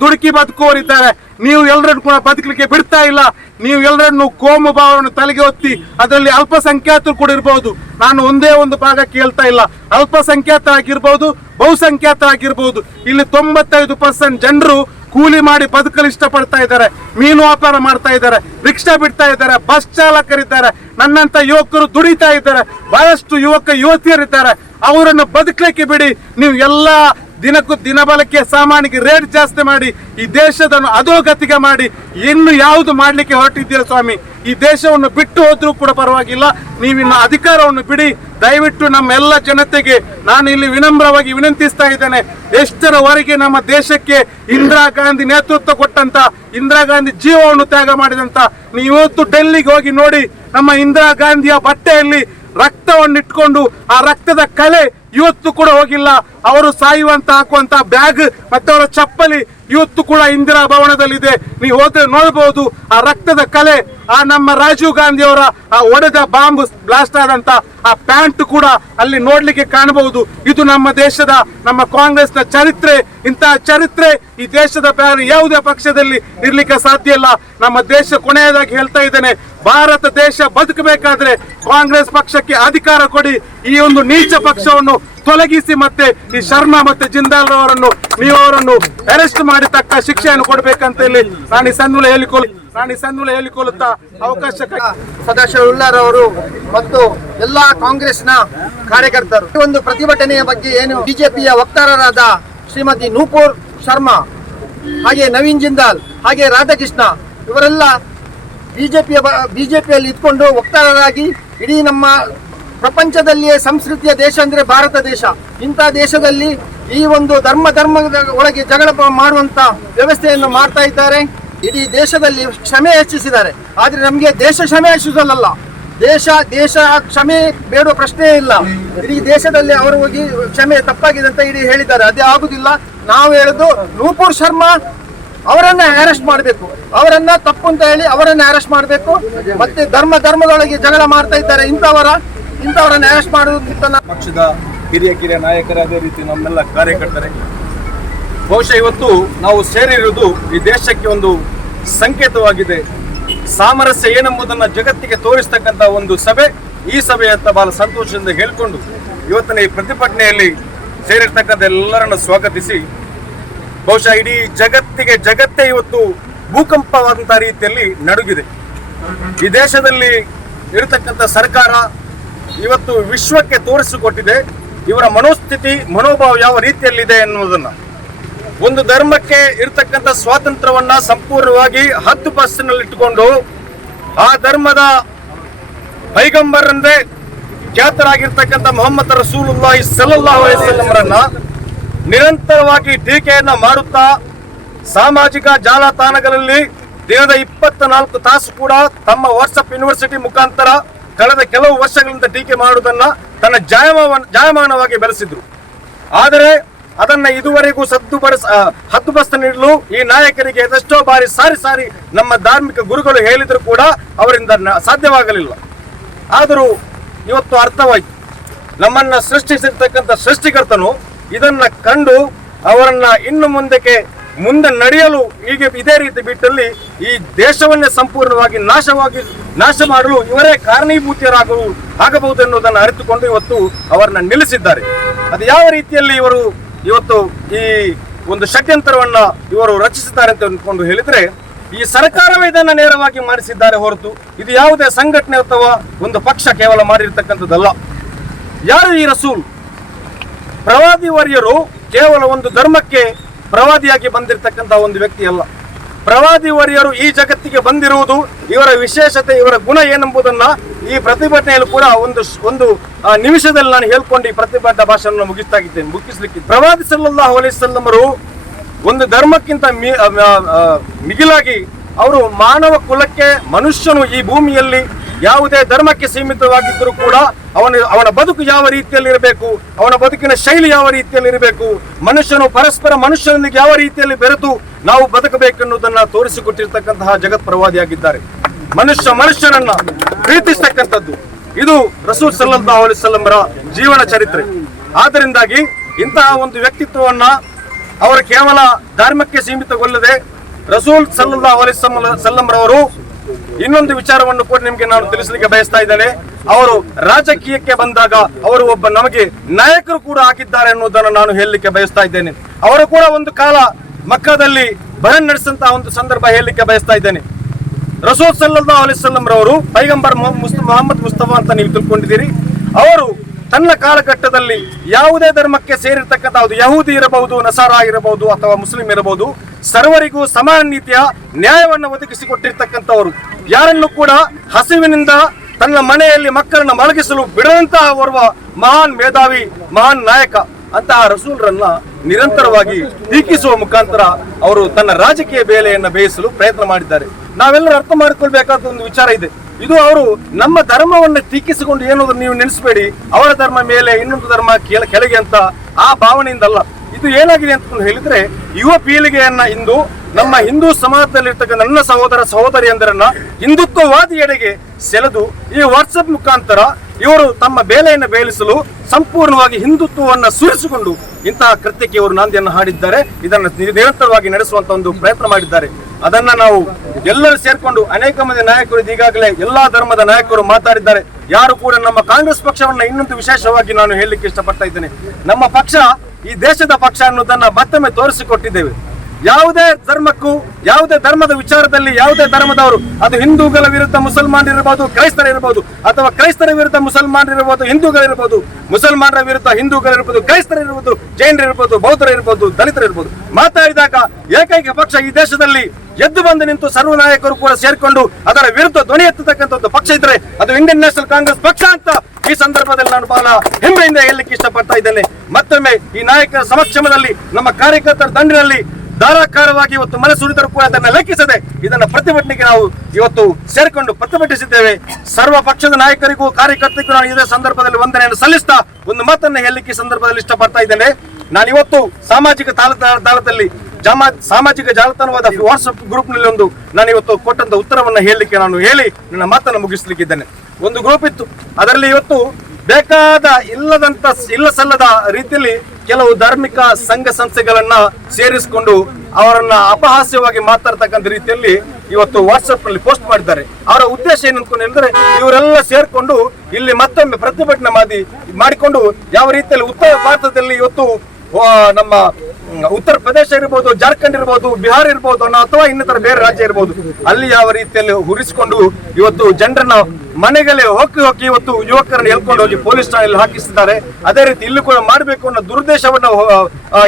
ದುಡುಕಿ ಬದುಕುವವರಿದ್ದಾರೆ. ನೀವು ಎಲ್ಲರನ್ನು ಕೂಡ ಬದುಕಲಿಕ್ಕೆ ಬಿಡ್ತಾ ಇಲ್ಲ. ನೀವು ಎಲ್ಲರನ್ನು ಕೋಮು ಭಾವವನ್ನು ತಲೆಗೆ ಒತ್ತಿ ಅದರಲ್ಲಿ ಅಲ್ಪಸಂಖ್ಯಾತರು ಕೂಡ ಇರಬಹುದು. ನಾನು ಒಂದೇ ಒಂದು ಭಾಗಕ್ಕೆ ಹೇಳ್ತಾ ಇಲ್ಲ, ಅಲ್ಪಸಂಖ್ಯಾತರಾಗಿರ್ಬಹುದು, ಬಹುಸಂಖ್ಯಾತರಾಗಿರ್ಬಹುದು. ಇಲ್ಲಿ 95% ಜನರು ಕೂಲಿ ಮಾಡಿ ಬದುಕಲು ಇಷ್ಟಪಡ್ತಾ ಇದ್ದಾರೆ, ಮೀನು ವ್ಯಾಪಾರ ಮಾಡ್ತಾ ಇದ್ದಾರೆ, ರಿಕ್ಷಾ ಬಿಡ್ತಾ ಇದ್ದಾರೆ, ಬಸ್ ಚಾಲಕರಿದ್ದಾರೆ, ನನ್ನಂತ ಯುವಕರು ದುಡಿತಾ ಇದ್ದಾರೆ, ಬಹಳಷ್ಟು ಯುವತಿಯರಿದ್ದಾರೆ. ಅವರನ್ನು ಬದುಕಲಿಕ್ಕೆ ಬಿಡಿ. ನೀವು ಎಲ್ಲಾ ದಿನಕ್ಕೂ ದಿನಬಳಕೆ ಸಾಮಾನಿಗೆ ರೇಟ್ ಜಾಸ್ತಿ ಮಾಡಿ ಈ ದೇಶದ ಅಧೋಗತಿಗೆ ಮಾಡಿ ಇನ್ನು ಯಾವುದು ಮಾಡ್ಲಿಕ್ಕೆ ಹೊರಟಿದ್ದೀರಾ ಸ್ವಾಮಿ? ಈ ದೇಶವನ್ನು ಬಿಟ್ಟು ಹೋದ್ರೂ ಕೂಡ ಪರವಾಗಿಲ್ಲ, ನೀವಿನ್ನು ಅಧಿಕಾರವನ್ನು ಬಿಡಿ. ದಯವಿಟ್ಟು ನಮ್ಮ ಎಲ್ಲ ಜನತೆಗೆ ನಾನು ಇಲ್ಲಿ ವಿನಮ್ರವಾಗಿ ವಿನಂತಿಸ್ತಾ ಇದ್ದೇನೆ, ಎಷ್ಟರವರೆಗೆ ನಮ್ಮ ದೇಶಕ್ಕೆ ಇಂದಿರಾ ಗಾಂಧಿ ನೇತೃತ್ವ ಕೊಟ್ಟಂತ, ಇಂದಿರಾ ಗಾಂಧಿ ಜೀವವನ್ನು ತ್ಯಾಗ ಮಾಡಿದಂತ, ನೀವು ಇವತ್ತು ಡೆಲ್ಲಿಗೆ ಹೋಗಿ ನೋಡಿ, ನಮ್ಮ ಇಂದಿರಾ ಗಾಂಧಿಯ ಬಟ್ಟೆಯಲ್ಲಿ ರಕ್ತವನ್ನು ಇಟ್ಕೊಂಡು ಆ ರಕ್ತದ ಕಲೆ ಇವತ್ತು ಕೂಡ ಹೋಗಿಲ್ಲ. ಅವರು ಸಾಯುವಂತ ಹಾಕುವಂತ ಬ್ಯಾಗ್ ಮತ್ತೆ ಅವರ ಚಪ್ಪಲಿ ಇವತ್ತು ಕೂಡ ಇಂದಿರಾ ಭವನದಲ್ಲಿದೆ. ನೀವು ಹೋದ್ರೆ ನೋಡಬಹುದು ಆ ರಕ್ತದ ಕಲೆ. ಆ ನಮ್ಮ ರಾಜೀವ್ ಗಾಂಧಿ ಅವರ ಆ ಒಡೆದ ಬಾಂಬ್ ಬ್ಲಾಸ್ಟ್ ಆದಂತ ಆ ಪ್ಯಾಂಟ್ ಕೂಡ ಅಲ್ಲಿ ನೋಡ್ಲಿಕ್ಕೆ ಕಾಣಬಹುದು. ಇದು ನಮ್ಮ ದೇಶದ, ನಮ್ಮ ಕಾಂಗ್ರೆಸ್ನ ಚರಿತ್ರೆ. ಇಂತಹ ಚರಿತ್ರೆ ಈ ದೇಶದ ಬೇರೆ ಯಾವುದೇ ಪಕ್ಷದಲ್ಲಿ ಇರ್ಲಿಕ್ಕೆ ಸಾಧ್ಯ ಇಲ್ಲ. ನಮ್ಮ ದೇಶ, ಕೊನೆಯದಾಗಿ ಹೇಳ್ತಾ ಇದ್ದೇನೆ, ಭಾರತ ದೇಶ ಬದುಕಬೇಕಾದ್ರೆ ಕಾಂಗ್ರೆಸ್ ಪಕ್ಷಕ್ಕೆ ಅಧಿಕಾರ ಕೊಡಿ. ಈ ಒಂದು ನೀಚ ಪಕ್ಷವನ್ನು ತೊಲಗಿಸಿ ಮತ್ತೆ ಈ ಶರ್ಮಾ ಮತ್ತೆ ಜಿಂದಾಲ್ ಅವರನ್ನು ನೀವು ಅವರನ್ನು ಅರೆಸ್ಟ್ ಮಾಡಿ ತಕ್ಕ ಶಿಕ್ಷೆಯನ್ನು ಕೊಡಬೇಕಂತ ಹೇಳಿ ನಾನು ಈ ಸಂದರ್ಭದಲ್ಲಿ ಹೇಳಿಕೊಳ್ಳುತ್ತಾ ಅವಕಾಶ ಸದಾಶಿವ ಉಳ್ಳಾರ್ ಅವರು ಮತ್ತು ಎಲ್ಲಾ ಕಾಂಗ್ರೆಸ್ನ ಕಾರ್ಯಕರ್ತರು ಈ ಒಂದು ಪ್ರತಿಭಟನೆಯ ಬಗ್ಗೆ ಏನು ಬಿಜೆಪಿಯ ವಕ್ತಾರರಾದ ಶ್ರೀಮತಿ ನೂಪುರ್ ಶರ್ಮಾ, ಹಾಗೆ ನವೀನ್ ಜಿಂದಾಲ್, ಹಾಗೆ ರಾಧಾಕೃಷ್ಣ ಇವರೆಲ್ಲ ಬಿಜೆಪಿಯಲ್ಲಿ ಇದ್ಕೊಂಡು ವಕ್ತಾರರಾಗಿ ಇಡೀ ನಮ್ಮ ಪ್ರಪಂಚದಲ್ಲಿಯೇ ಸಂಸ್ಕೃತಿಯ ದೇಶ ಅಂದ್ರೆ ಭಾರತ ದೇಶ. ಇಂಥ ದೇಶದಲ್ಲಿ ಈ ಒಂದು ಧರ್ಮದ ಒಳಗೆ ಜಗಳ ಮಾಡುವಂತ ವ್ಯವಸ್ಥೆಯನ್ನು ಮಾಡ್ತಾ ಇದ್ದಾರೆ. ಇಡೀ ದೇಶದಲ್ಲಿ ಕ್ಷಮೆ ಹೆಚ್ಚಿಸಿದ್ದಾರೆ. ಆದ್ರೆ ನಮಗೆ ದೇಶ ಕ್ಷಮೆ ಹೆಚ್ಚಿಸಲ್ಲ. ದೇಶ ಕ್ಷಮೆ ಬೇಡುವ ಪ್ರಶ್ನೆ ಇಲ್ಲ. ಇಡೀ ದೇಶದಲ್ಲಿ ಅವರು ಹೋಗಿ ಕ್ಷಮೆ ತಪ್ಪಾಗಿದೆ ಅಂತ ಇಡೀ ಹೇಳಿದ್ದಾರೆ. ಅದೇ ಆಗುದಿಲ್ಲ. ನಾವು ಹೇಳುದು ನೂಪುರ್ ಶರ್ಮಾ ಅವರನ್ನ ಅರೆಸ್ಟ್ ಮಾಡಬೇಕು, ಅವರನ್ನ ತಪ್ಪು ಅಂತ ಹೇಳಿ ಅವರನ್ನ ಅರೆಸ್ಟ್ ಮಾಡಬೇಕು. ಮತ್ತೆ ಧರ್ಮದೊಳಗೆ ಜಗಳ ಮಾಡ್ತಾ ಇದ್ದಾರೆ, ಇಂಥವರನ್ನ ಅರೆಸ್ಟ್ ಮಾಡುವುದಕ್ಕಿಂತ ಪಕ್ಷದ ಹಿರಿಯ ನಾಯಕರ, ಅದೇ ರೀತಿ ನಮ್ಮೆಲ್ಲ ಕಾರ್ಯಕರ್ತರೇ, ಬಹುಶಃ ಇವತ್ತು ನಾವು ಸೇರಿರುವುದು ಈ ದೇಶಕ್ಕೆ ಒಂದು ಸಂಕೇತವಾಗಿದೆ. ಸಾಮರಸ್ಯ ಏನೆಂಬುದನ್ನು ಜಗತ್ತಿಗೆ ತೋರಿಸ್ತಕ್ಕಂಥ ಒಂದು ಸಭೆ ಈ ಸಭೆ ಅಂತ ಬಹಳ ಸಂತೋಷದಿಂದ ಹೇಳಿಕೊಂಡು ಇವತ್ತಿನ ಈ ಪ್ರತಿಭಟನೆಯಲ್ಲಿ ಸೇರಿರ್ತಕ್ಕಂಥ ಎಲ್ಲರನ್ನು ಸ್ವಾಗತಿಸಿ, ಬಹುಶಃ ಇಡೀ ಜಗತ್ತೇ ಇವತ್ತು ಭೂಕಂಪವಾದಂತಹ ರೀತಿಯಲ್ಲಿ ನಡುಗಿದೆ. ಈ ದೇಶದಲ್ಲಿ ಇರತಕ್ಕಂಥ ಸರ್ಕಾರ ಇವತ್ತು ವಿಶ್ವಕ್ಕೆ ತೋರಿಸಿಕೊಟ್ಟಿದೆ ಇವರ ಮನೋಭಾವ ಯಾವ ರೀತಿಯಲ್ಲಿದೆ ಎನ್ನುವುದನ್ನ. ಒಂದು ಧರ್ಮಕ್ಕೆ ಇರತಕ್ಕಂಥ ಸ್ವಾತಂತ್ರ್ಯವನ್ನ ಸಂಪೂರ್ಣವಾಗಿ ಹದ್ದುಬಸ್ತಿನಲ್ಲಿಟ್ಟುಕೊಂಡು ಆ ಧರ್ಮದ ಪೈಗಂಬರನ್ನೇ ಖ್ಯಾತರಾಗಿರ್ತಕ್ಕಂಥ ಮೊಹಮ್ಮದ್ ರಸೂಲುಲ್ಲಾಹಿ ಸಲ್ಲಲ್ಲಾಹು ಅಲೈಹಿ ವಸಲ್ಲಂರನ್ನ ನಿರಂತರವಾಗಿ ಟೀಕೆಯನ್ನ ಮಾಡುತ್ತಾ ಸಾಮಾಜಿಕ ಜಾಲತಾಣಗಳಲ್ಲಿ ದಿನದ 24 ತಾಸು ಕೂಡ ತಮ್ಮ ವಾಟ್ಸಪ್ ಯೂನಿವರ್ಸಿಟಿ ಮುಖಾಂತರ ಕಳೆದ ಕೆಲವು ವರ್ಷಗಳಿಂದ ಟೀಕೆ ಮಾಡುವುದನ್ನ ತನ್ನ ಜಾಯಮಾನವಾಗಿ ಬೆಳೆಸಿದ್ರು. ಆದರೆ ಅದನ್ನ ಇದುವರೆಗೂ ಹದ್ದುಬಸ್ತು ನೀಡಲು ಈ ನಾಯಕರಿಗೆ ಎಷ್ಟೋ ಬಾರಿ ಸಾರಿ ನಮ್ಮ ಧಾರ್ಮಿಕ ಗುರುಗಳು ಹೇಳಿದ್ರು ಕೂಡ ಅವರಿಂದ ಸಾಧ್ಯವಾಗಲಿಲ್ಲ. ಆದರೂ ಇವತ್ತು ಅರ್ಥವಾಯಿತು, ನಮ್ಮನ್ನ ಸೃಷ್ಟಿಸಿರ್ತಕ್ಕಂಥ ಸೃಷ್ಟಿಕರ್ತನು ಇದನ್ನ ಕಂಡು ಅವರನ್ನ ಇನ್ನು ಮುಂದೆ ನಡೆಯಲು ಹೀಗೆ ಇದೇ ರೀತಿ ಬಿಟ್ಟಲ್ಲಿ ಈ ದೇಶವನ್ನೇ ಸಂಪೂರ್ಣವಾಗಿ ನಾಶ ಮಾಡಲು ಇವರೇ ಆಗಬಹುದು ಎನ್ನುವುದನ್ನು ಅರಿತುಕೊಂಡು ಇವತ್ತು ಅವರನ್ನ ನಿಲ್ಲಿಸಿದ್ದಾರೆ. ಅದು ಯಾವ ರೀತಿಯಲ್ಲಿ ಇವರು ಇವತ್ತು ಈ ಒಂದು ಷಡ್ಯಂತ್ರವನ್ನ ಇವರು ರಚಿಸಿದ್ದಾರೆ ಅಂತ ಅಂದ್ಕೊಂಡು ಹೇಳಿದ್ರೆ, ಈ ಸರ್ಕಾರವೇ ಇದನ್ನ ನೇರವಾಗಿ ಮಾಡಿಸಿದ್ದಾರೆ ಹೊರತು ಇದು ಯಾವುದೇ ಸಂಘಟನೆ ಅಥವಾ ಒಂದು ಪಕ್ಷ ಕೇವಲ ಮಾಡಿರ್ತಕ್ಕಂಥದ್ದಲ್ಲ. ಯಾರು ಈ ರಸೂಲ್? ಪ್ರವಾದಿ ವರ್ಯರು ಕೇವಲ ಒಂದು ಧರ್ಮಕ್ಕೆ ಪ್ರವಾದಿಯಾಗಿ ಬಂದಿರತಕ್ಕಂತಹ ಒಂದು ವ್ಯಕ್ತಿ ಅಲ್ಲ. ಪ್ರವಾದಿ ವರ್ಯರು ಈ ಜಗತ್ತಿಗೆ ಬಂದಿರುವುದು, ಇವರ ವಿಶೇಷತೆ, ಇವರ ಗುಣ ಏನೆಂಬುದನ್ನ ಈ ಪ್ರತಿಭಟನೆಯಲ್ಲಿ ಕೂಡ ಒಂದು ನಿಮಿಷದಲ್ಲಿ ನಾನು ಹೇಳ್ಕೊಂಡು ಈ ಪ್ರತಿಭಟನಾ ಭಾಷೆಯನ್ನು ಮುಗಿಸ್ಲಿಕ್ಕೆ. ಪ್ರವಾದಿ ಸಲ್ಲಲ್ಲಾಹು ಅಲೈಹಿ ವಸಲ್ಲಂ ಅವರು ಒಂದು ಧರ್ಮಕ್ಕಿಂತ ಮಿಗಿಲಾಗಿ ಅವರು ಮಾನವ ಕುಲಕ್ಕೆ, ಮನುಷ್ಯನು ಈ ಭೂಮಿಯಲ್ಲಿ ಯಾವುದೇ ಧರ್ಮಕ್ಕೆ ಸೀಮಿತವಾಗಿದ್ದರೂ ಕೂಡ ಅವನ ಬದುಕು ಯಾವ ರೀತಿಯಲ್ಲಿ ಇರಬೇಕು, ಅವನ ಬದುಕಿನ ಶೈಲಿ ಯಾವ ರೀತಿಯಲ್ಲಿ ಇರಬೇಕು, ಮನುಷ್ಯನು ಪರಸ್ಪರ ಮನುಷ್ಯನೊಂದಿಗೆ ಯಾವ ರೀತಿಯಲ್ಲಿ ಬೆರೆತು ನಾವು ಬದುಕಬೇಕೆನ್ನುವುದನ್ನ ತೋರಿಸಿಕೊಟ್ಟಿರ್ತಕ್ಕಂತಹ ಜಗತ್ ಪ್ರವಾದಿಯಾಗಿದ್ದಾರೆ. ಮನುಷ್ಯನನ್ನ ಪ್ರೀತಿಸ್ತಕ್ಕಂಥದ್ದು ಇದು ರಸೂಲ್ ಸಲ್ಲಲ್ಲಾಹು ಅಲೈಹಿ ವಸಲ್ಲಂ ರ ಜೀವನ ಚರಿತ್ರೆ. ಆದ್ದರಿಂದಾಗಿ ಇಂತಹ ಒಂದು ವ್ಯಕ್ತಿತ್ವವನ್ನ ಅವರು ಕೇವಲ ಧರ್ಮಕ್ಕೆ ಸೀಮಿತಗೊಳ್ಳದೆ ರಸೂಲ್ ಸಲ್ಲಲ್ಲಾಹು ಅಲೈಹಿ ವಸಲ್ಲಂ ರವರು ಇನ್ನೊಂದು ವಿಚಾರವನ್ನು ಕೂಡ ನಿಮಗೆ ನಾನು ತಿಳಿಸಲಿಕ್ಕೆ ಬಯಸ್ತಾ ಇದ್ದೇನೆ. ಅವರು ರಾಜಕೀಯಕ್ಕೆ ಬಂದಾಗ ಅವರು ಒಬ್ಬ ನಮಗೆ ನಾಯಕರು ಕೂಡ ಆಗಿದ್ದಾರೆ ಎನ್ನುವುದನ್ನು ನಾನು ಹೇಳಲಿಕ್ಕೆ ಬಯಸ್ತಾ ಇದ್ದೇನೆ. ಅವರು ಕೂಡ ಒಂದು ಕಾಲ ಮಕ್ಕದಲ್ಲಿ ಬಹನ್ ನಡೆಸಂತಹ ಒಂದು ಸಂದರ್ಭ ಹೇಳಲಿಕ್ಕೆ ಬಯಸ್ತಾ ಇದ್ದೇನೆ. ರಸೂಲ್ ಸಲ್ಲಲ್ಲಾಹು ಅಲೈಹಿ ವಸಲ್ಲಂ ರವರು ಪೈಗಂಬರ್ ಮೊಹಮ್ಮದ್ ಮುಸ್ತಫಾ ಅಂತ ನೀವು ತಿಳ್ಕೊಂಡಿದ್ದೀರಿ. ಅವರು ತನ್ನ ಕಾಲಘಟ್ಟದಲ್ಲಿ ಯಾವುದೇ ಧರ್ಮಕ್ಕೆ ಸೇರಿರ್ತಕ್ಕಂಥ ಯಹೂದಿ ಇರಬಹುದು, ನಸಾರ ಇರಬಹುದು ಅಥವಾ ಮುಸ್ಲಿಂ ಇರಬಹುದು, ಸರ್ವರಿಗೂ ಸಮಾನ ನೀತಿಯ ನ್ಯಾಯವನ್ನು ಒದಗಿಸಿಕೊಟ್ಟಿರ್ತಕ್ಕಂಥವರು. ಯಾರನ್ನು ಕೂಡ ಹಸಿವಿನಿಂದ ತನ್ನ ಮನೆಯಲ್ಲಿ ಮಕ್ಕಳನ್ನು ಮಲಗಿಸಲು ಬಿಡದಂತಹ ಓರ್ವ ಮಹಾನ್ ಮೇಧಾವಿ, ಮಹಾನ್ ನಾಯಕ. ಅಂತಹ ರಸೂಲ್ರನ್ನ ನಿರಂತರವಾಗಿ ಟೀಕಿಸುವ ಮುಖಾಂತರ ಅವರು ತನ್ನ ರಾಜಕೀಯ ಬೇಲೆಯನ್ನು ಬೇಯಿಸಲು ಪ್ರಯತ್ನ ಮಾಡಿದ್ದಾರೆ. ನಾವೆಲ್ಲರೂ ಅರ್ಥ ಮಾಡಿಕೊಳ್ಬೇಕಾದ ಒಂದು ವಿಚಾರ ಇದೆ. ಇದು ಅವರು ನಮ್ಮ ಧರ್ಮವನ್ನು ಟೀಕಿಸಿಕೊಂಡು ಏನೋದು ನೀವು ನೆನೆಸಬೇಡಿ, ಅವರ ಧರ್ಮ ಮೇಲೆ ಇನ್ನೊಂದು ಧರ್ಮ ಕೆಳಗೆ ಅಂತ ಆ ಭಾವನೆಯಿಂದಲ್ಲ. ಇದು ಏನಾಗಿದೆ ಅಂತ ಹೇಳಿದ್ರೆ, ಯುವ ಪೀಳಿಗೆಯನ್ನ ಇಂದು ನಮ್ಮ ಹಿಂದೂ ಸಮಾಜದಲ್ಲಿರ್ತಕ್ಕ ನನ್ನ ಸಹೋದರ ಸಹೋದರಿಯಂದರನ್ನ ಹಿಂದುತ್ವವಾದಿಯೆಡೆಗೆ ಸೆಳೆದು ಈ ವಾಟ್ಸಪ್ ಮುಖಾಂತರ ಇವರು ತಮ್ಮ ಬೇಲೆಯನ್ನು ಬೇಲಿಸಲು ಸಂಪೂರ್ಣವಾಗಿ ಹಿಂದುತ್ವವನ್ನ ಸುರಿಸಿಕೊಂಡು ಇಂತಹ ಕೃತ್ಯಕ್ಕೆ ಇವರು ನಾಂದಿಯನ್ನು ಹಾಡಿದ್ದಾರೆ. ಇದನ್ನು ನಿರಂತರವಾಗಿ ನಡೆಸುವಂತ ಒಂದು ಪ್ರಯತ್ನ ಮಾಡಿದ್ದಾರೆ. ಅದನ್ನ ನಾವು ಎಲ್ಲರೂ ಸೇರ್ಕೊಂಡು ಅನೇಕ ಮಂದಿ ನಾಯಕರು ಈಗಾಗಲೇ ಎಲ್ಲಾ ಧರ್ಮದ ನಾಯಕರು ಮಾತಾಡಿದ್ದಾರೆ. ಯಾರು ಕೂಡ ನಮ್ಮ ಕಾಂಗ್ರೆಸ್ ಪಕ್ಷವನ್ನ ಇನ್ನೊಂದು ವಿಶೇಷವಾಗಿ ನಾನು ಹೇಳಲಿಕ್ಕೆ ಇಷ್ಟಪಡ್ತಾ ಇದ್ದೇನೆ. ನಮ್ಮ ಪಕ್ಷ ಈ ದೇಶದ ಪಕ್ಷ ಅನ್ನೋದನ್ನ ಮತ್ತೊಮ್ಮೆ ತೋರಿಸಿಕೊಟ್ಟಿದ್ದೇವೆ. ಯಾವುದೇ ಧರ್ಮಕ್ಕೂ, ಯಾವುದೇ ಧರ್ಮದ ವಿಚಾರದಲ್ಲಿ ಯಾವುದೇ ಧರ್ಮದವರು, ಅದು ಹಿಂದೂಗಳ ವಿರುದ್ಧ ಮುಸಲ್ಮಾನರಿರ್ಬೋದು, ಕ್ರೈಸ್ತರಿರ್ಬೋದು, ಅಥವಾ ಕ್ರೈಸ್ತರ ವಿರುದ್ಧ ಮುಸಲ್ಮಾನರಿರ್ಬೋದು, ಹಿಂದೂಗಳಿರ್ಬೋದು, ಮುಸಲ್ಮಾನರ ವಿರುದ್ಧ ಹಿಂದೂಗಳಿರ್ಬೋದು, ಕ್ರೈಸ್ತರಿರ್ಬೋದು, ಜೈನರಿರ್ಬೋದು, ಬೌದ್ಧರಿರ್ಬೋದು, ದಲಿತರಿರ್ಬೋದು, ಮಾತಾಡಿದಾಗ ಏಕೈಕ ಪಕ್ಷ ಈ ದೇಶದಲ್ಲಿ ಎದ್ದು ಬಂದು ನಿಂತು ಸರ್ವ ನಾಯಕರು ಕೂಡ ಸೇರ್ಕೊಂಡು ಅದರ ವಿರುದ್ಧ ಧ್ವನಿ ಎತ್ತತಕ್ಕಂಥ ಒಂದು ಪಕ್ಷ ಇದ್ರೆ ಅದು ಇಂಡಿಯನ್ ನ್ಯಾಷನಲ್ ಕಾಂಗ್ರೆಸ್ ಪಕ್ಷ ಅಂತ ಈ ಸಂದರ್ಭದಲ್ಲಿ ನಾನು ಬಹಳ ಹೆಮ್ಮೆಯಿಂದ ಹೇಳಲಿಕ್ಕೆ ಇಷ್ಟಪಡ್ತಾ ಇದ್ದೇನೆ. ಮತ್ತೊಮ್ಮೆ ಈ ನಾಯಕರ ಸಮಕ್ಷಮದಲ್ಲಿ ನಮ್ಮ ಕಾರ್ಯಕರ್ತರ ದಂಡಿನಲ್ಲಿ ಧಾರಾಕಾರವಾಗಿ ಇವತ್ತು ಮನೆ ಸುರಿದರೂ ಕೂಡ ಅದನ್ನು ಲೆಕ್ಕಿಸದೆ ಇದನ್ನ ಪ್ರತಿಭಟನೆಗೆ ನಾವು ಇವತ್ತು ಸೇರಿಕೊಂಡು ಪ್ರತಿಭಟಿಸಿದ್ದೇವೆ. ಸರ್ವ ಪಕ್ಷದ ನಾಯಕರಿಗೂ ಕಾರ್ಯಕರ್ತರಿಗೂ ನಾನು ಇದೇ ಸಂದರ್ಭದಲ್ಲಿ ವಂದನೆಯನ್ನು ಸಲ್ಲಿಸ್ತಾ ಒಂದು ಮಾತನ್ನ ಹೇಳಲಿಕ್ಕೆ ಸಂದರ್ಭದಲ್ಲಿ ಇಷ್ಟಪಡ್ತಾ ಇದ್ದೇನೆ. ನಾನು ಇವತ್ತು ಸಾಮಾಜಿಕ ಜಾಲತಾಣವಾದ ವಾಟ್ಸ್ಆಪ್ ಗ್ರೂಪ್ ನಲ್ಲಿ ನಾನು ಇವತ್ತು ಕೊಟ್ಟಂತ ಉತ್ತರವನ್ನ ಹೇಳಲಿಕ್ಕೆ ನಾನು ಹೇಳಿ ನನ್ನ ಮಾತನ್ನು ಮುಗಿಸ್ಲಿಕ್ಕಿದ್ದೇನೆ. ಒಂದು ಗ್ರೂಪ್ ಇತ್ತು, ಅದರಲ್ಲಿ ಇವತ್ತು ಬೇಕಾದ ಇಲ್ಲ ಸಲ್ಲದ ರೀತಿಯಲ್ಲಿ ಕೆಲವು ಧಾರ್ಮಿಕ ಸಂಘ ಸಂಸ್ಥೆಗಳನ್ನ ಸೇರಿಸಿಕೊಂಡು ಅವರನ್ನ ಅಪಹಾಸ್ಯವಾಗಿ ಮಾತಾಡ್ತಕ್ಕಂಥ ರೀತಿಯಲ್ಲಿ ಇವತ್ತು ವಾಟ್ಸ್ಆಪ್ ನಲ್ಲಿ ಪೋಸ್ಟ್ ಮಾಡಿದ್ದಾರೆ. ಅವರ ಉದ್ದೇಶ ಏನಂತ ಹೇಳಿದ್ರೆ, ಇವರೆಲ್ಲ ಸೇರ್ಕೊಂಡು ಇಲ್ಲಿ ಮತ್ತೊಮ್ಮೆ ಪ್ರತಿಭಟನೆ ಮಾಡಿಕೊಂಡು ಯಾವ ರೀತಿಯಲ್ಲಿ ಉತ್ತರ ಭಾರತದಲ್ಲಿ ಇವತ್ತು ನಮ್ಮ ಉತ್ತರ ಪ್ರದೇಶ ಇರ್ಬೋದು, ಜಾರ್ಖಂಡ್ ಇರ್ಬೋದು, ಬಿಹಾರ ಇರ್ಬೋದು, ಅಥವಾ ಇನ್ನಿತರ ಬೇರೆ ರಾಜ್ಯ ಇರ್ಬೋದು, ಅಲ್ಲಿ ಯಾವ ರೀತಿಯಲ್ಲಿ ಹುರಿಸಿಕೊಂಡು ಇವತ್ತು ಜನರನ್ನ ಮನೆಗಳೇ ಹೋಗಿ ಇವತ್ತು ಯುವಕರನ್ನು ಎಳ್ಕೊಂಡು ಹೋಗಿ ಪೊಲೀಸ್ ಠಾಣೆಯಲ್ಲಿ ಹಾಕಿಸಿದ್ದಾರೆ. ಅದೇ ರೀತಿ ಇಲ್ಲಿ ಕೂಡ ಮಾಡಬೇಕು ಅನ್ನೋ ದುರುದ್ದೇಶವನ್ನ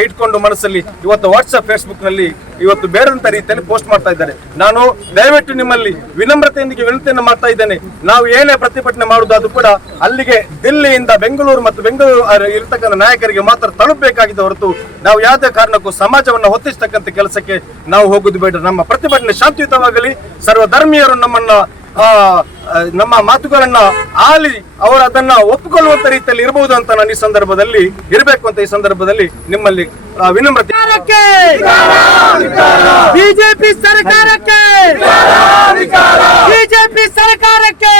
ಇಟ್ಕೊಂಡು ಮನಸ್ಸಲ್ಲಿ ಇವತ್ತು ವಾಟ್ಸ್ಆಪ್ ಫೇಸ್ಬುಕ್ ನಲ್ಲಿ ಇವತ್ತು ಬೇರೆಂತ ರೀತಿಯಲ್ಲಿ ಪೋಸ್ಟ್ ಮಾಡ್ತಾ ಇದ್ದಾರೆ. ನಾನು ದಯವಿಟ್ಟು ನಿಮ್ಮಲ್ಲಿ ವಿನಮ್ರತೆಯೊಂದಿಗೆ ವಿನಂತಿಯನ್ನು ಮಾಡ್ತಾ ಇದ್ದೇನೆ. ನಾವು ಏನೇ ಪ್ರತಿಭಟನೆ ಮಾಡುವುದು ಅದು ಕೂಡ ಅಲ್ಲಿಗೆ ದಿಲ್ಲಿಯಿಂದ ಬೆಂಗಳೂರು ಮತ್ತು ಬೆಂಗಳೂರು ಇರತಕ್ಕಂಥ ನಾಯಕರಿಗೆ ಮಾತ್ರ ತಲುಪಬೇಕಾಗಿದೆ ಹೊರತು ನಾವು ಯಾವುದೇ ಕಾರಣಕ್ಕೂ ಸಮಾಜವನ್ನು ಹೊತ್ತಿಸ್ತಕ್ಕಂಥ ಕೆಲಸಕ್ಕೆ ನಾವು ಹೋಗುದು ಬೇಡ. ನಮ್ಮ ಪ್ರತಿಭಟನೆ ಶಾಂತಿಯುತವಾಗಲಿ, ಸರ್ವ ಧರ್ಮೀಯರು ನಮ್ಮ ಮಾತುಗಳನ್ನ ಅವರು ಅದನ್ನ ಒಪ್ಪಿಕೊಳ್ಳುವಂತ ರೀತಿಯಲ್ಲಿ ಇರಬಹುದು ಅಂತ ನಾನು ಈ ಸಂದರ್ಭದಲ್ಲಿ ಇರಬೇಕು ಅಂತ ಈ ಸಂದರ್ಭದಲ್ಲಿ ನಿಮ್ಮಲ್ಲಿ ವಿನಮ್ರತೆ. ಬಿಜೆಪಿ ಸರ್ಕಾರಕ್ಕೆ, ಬಿಜೆಪಿ ಸರ್ಕಾರಕ್ಕೆ,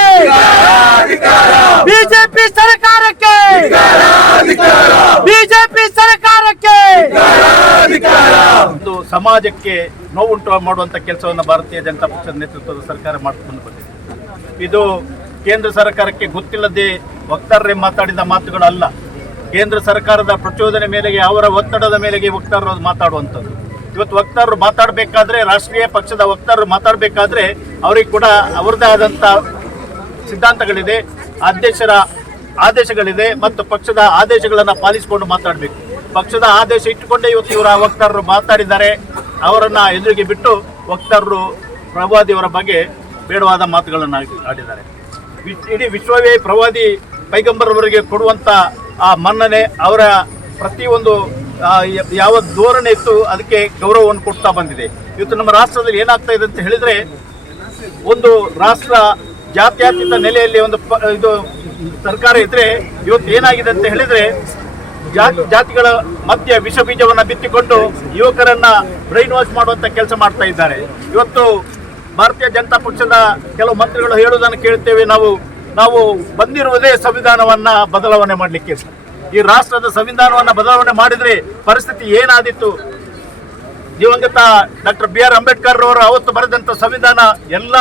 ಬಿಜೆಪಿ ಸರ್ಕಾರಕ್ಕೆ, ಬಿಜೆಪಿ ಸರ್ಕಾರಕ್ಕೆ ಸಮಾಜಕ್ಕೆ ನೋವುಂಟು ಮಾಡುವಂಥ ಕೆಲಸವನ್ನು ಭಾರತೀಯ ಜನತಾ ಪಕ್ಷದ ನೇತೃತ್ವದ ಸರ್ಕಾರ ಮಾಡಿಕೊಂಡು ಬಂದಿದೆ. ಇದು ಕೇಂದ್ರ ಸರ್ಕಾರಕ್ಕೆ ಗೊತ್ತಿಲ್ಲದೆ ವಕ್ತಾರರೇ ಮಾತಾಡಿದ ಮಾತುಗಳು ಅಲ್ಲ. ಕೇಂದ್ರ ಸರ್ಕಾರದ ಪ್ರಚೋದನೆ ಮೇಲೆಗೆ, ಅವರ ಒತ್ತಡದ ಮೇಲೆಗೆ ವಕ್ತಾರರು ಮಾತಾಡುವಂಥದ್ದು. ಇವತ್ತು ವಕ್ತಾರರು ಮಾತಾಡಬೇಕಾದ್ರೆ, ರಾಷ್ಟ್ರೀಯ ಪಕ್ಷದ ವಕ್ತಾರರು ಮಾತಾಡಬೇಕಾದ್ರೆ ಅವರಿಗೆ ಕೂಡ ಅವರದೇ ಆದಂಥ ಸಿದ್ಧಾಂತಗಳಿದೆ, ಅಧ್ಯಕ್ಷರ ಆದೇಶಗಳಿದೆ ಮತ್ತು ಪಕ್ಷದ ಆದೇಶಗಳನ್ನು ಪಾಲಿಸಿಕೊಂಡು ಮಾತಾಡಬೇಕು. ಪಕ್ಷದ ಆದೇಶ ಇಟ್ಟುಕೊಂಡೇ ಇವತ್ತು ಇವರ ವಕ್ತಾರರು ಮಾತಾಡಿದ್ದಾರೆ. ಅವರನ್ನು ಎದುರಿಗೆ ಬಿಟ್ಟು ವಕ್ತಾರರು ಪ್ರವಾದಿಯವರ ಬಗ್ಗೆ ಬೇಡವಾದ ಮಾತುಗಳನ್ನು ಆಡಿದ್ದಾರೆ. ಇಡೀ ವಿಶ್ವವೇ ಪ್ರವಾದಿ ಪೈಗಂಬರವರಿಗೆ ಕೊಡುವಂಥ ಆ ಮನ್ನಣೆ, ಅವರ ಪ್ರತಿಯೊಂದು ಯಾವ ಧೋರಣೆ ಇತ್ತು ಅದಕ್ಕೆ ಗೌರವವನ್ನು ಕೊಡ್ತಾ ಬಂದಿದೆ. ಇವತ್ತು ನಮ್ಮ ರಾಷ್ಟ್ರದಲ್ಲಿ ಏನಾಗ್ತಾ ಇದೆ ಅಂತ ಹೇಳಿದರೆ, ಒಂದು ರಾಷ್ಟ್ರ ಜಾತ್ಯತೀತ ನೆಲೆಯಲ್ಲಿ ಒಂದು ಇದು ಸರ್ಕಾರ ಇದ್ರೆ, ಇವತ್ತು ಏನಾಗಿದೆ ಅಂತ ಹೇಳಿದರೆ ಜಾತಿಗಳ ಮಧ್ಯೆ ವಿಷ ಬೀಜವನ್ನು ಬಿತ್ತಿಕೊಂಡು ಯುವಕರನ್ನ ಬ್ರೈನ್ ವಾಶ್ ಮಾಡುವಂಥ ಕೆಲಸ ಮಾಡ್ತಾ ಇದ್ದಾರೆ. ಇವತ್ತು ಭಾರತೀಯ ಜನತಾ ಪಕ್ಷದ ಕೆಲವು ಮಂತ್ರಿಗಳು ಹೇಳುವುದನ್ನು ಕೇಳ್ತೇವೆ, ನಾವು ಬಂದಿರುವುದೇ ಸಂವಿಧಾನವನ್ನ ಬದಲಾವಣೆ ಮಾಡಲಿಕ್ಕೆ. ಈ ರಾಷ್ಟ್ರದ ಸಂವಿಧಾನವನ್ನ ಬದಲಾವಣೆ ಮಾಡಿದ್ರೆ ಪರಿಸ್ಥಿತಿ ಏನಾದಿತ್ತು? ದಿವಂಗತ ಡಾಕ್ಟರ್ ಬಿ ಆರ್ ಅಂಬೇಡ್ಕರ್ ಅವರು ಅವತ್ತು ಬರೆದಂತ ಸಂವಿಧಾನ ಎಲ್ಲ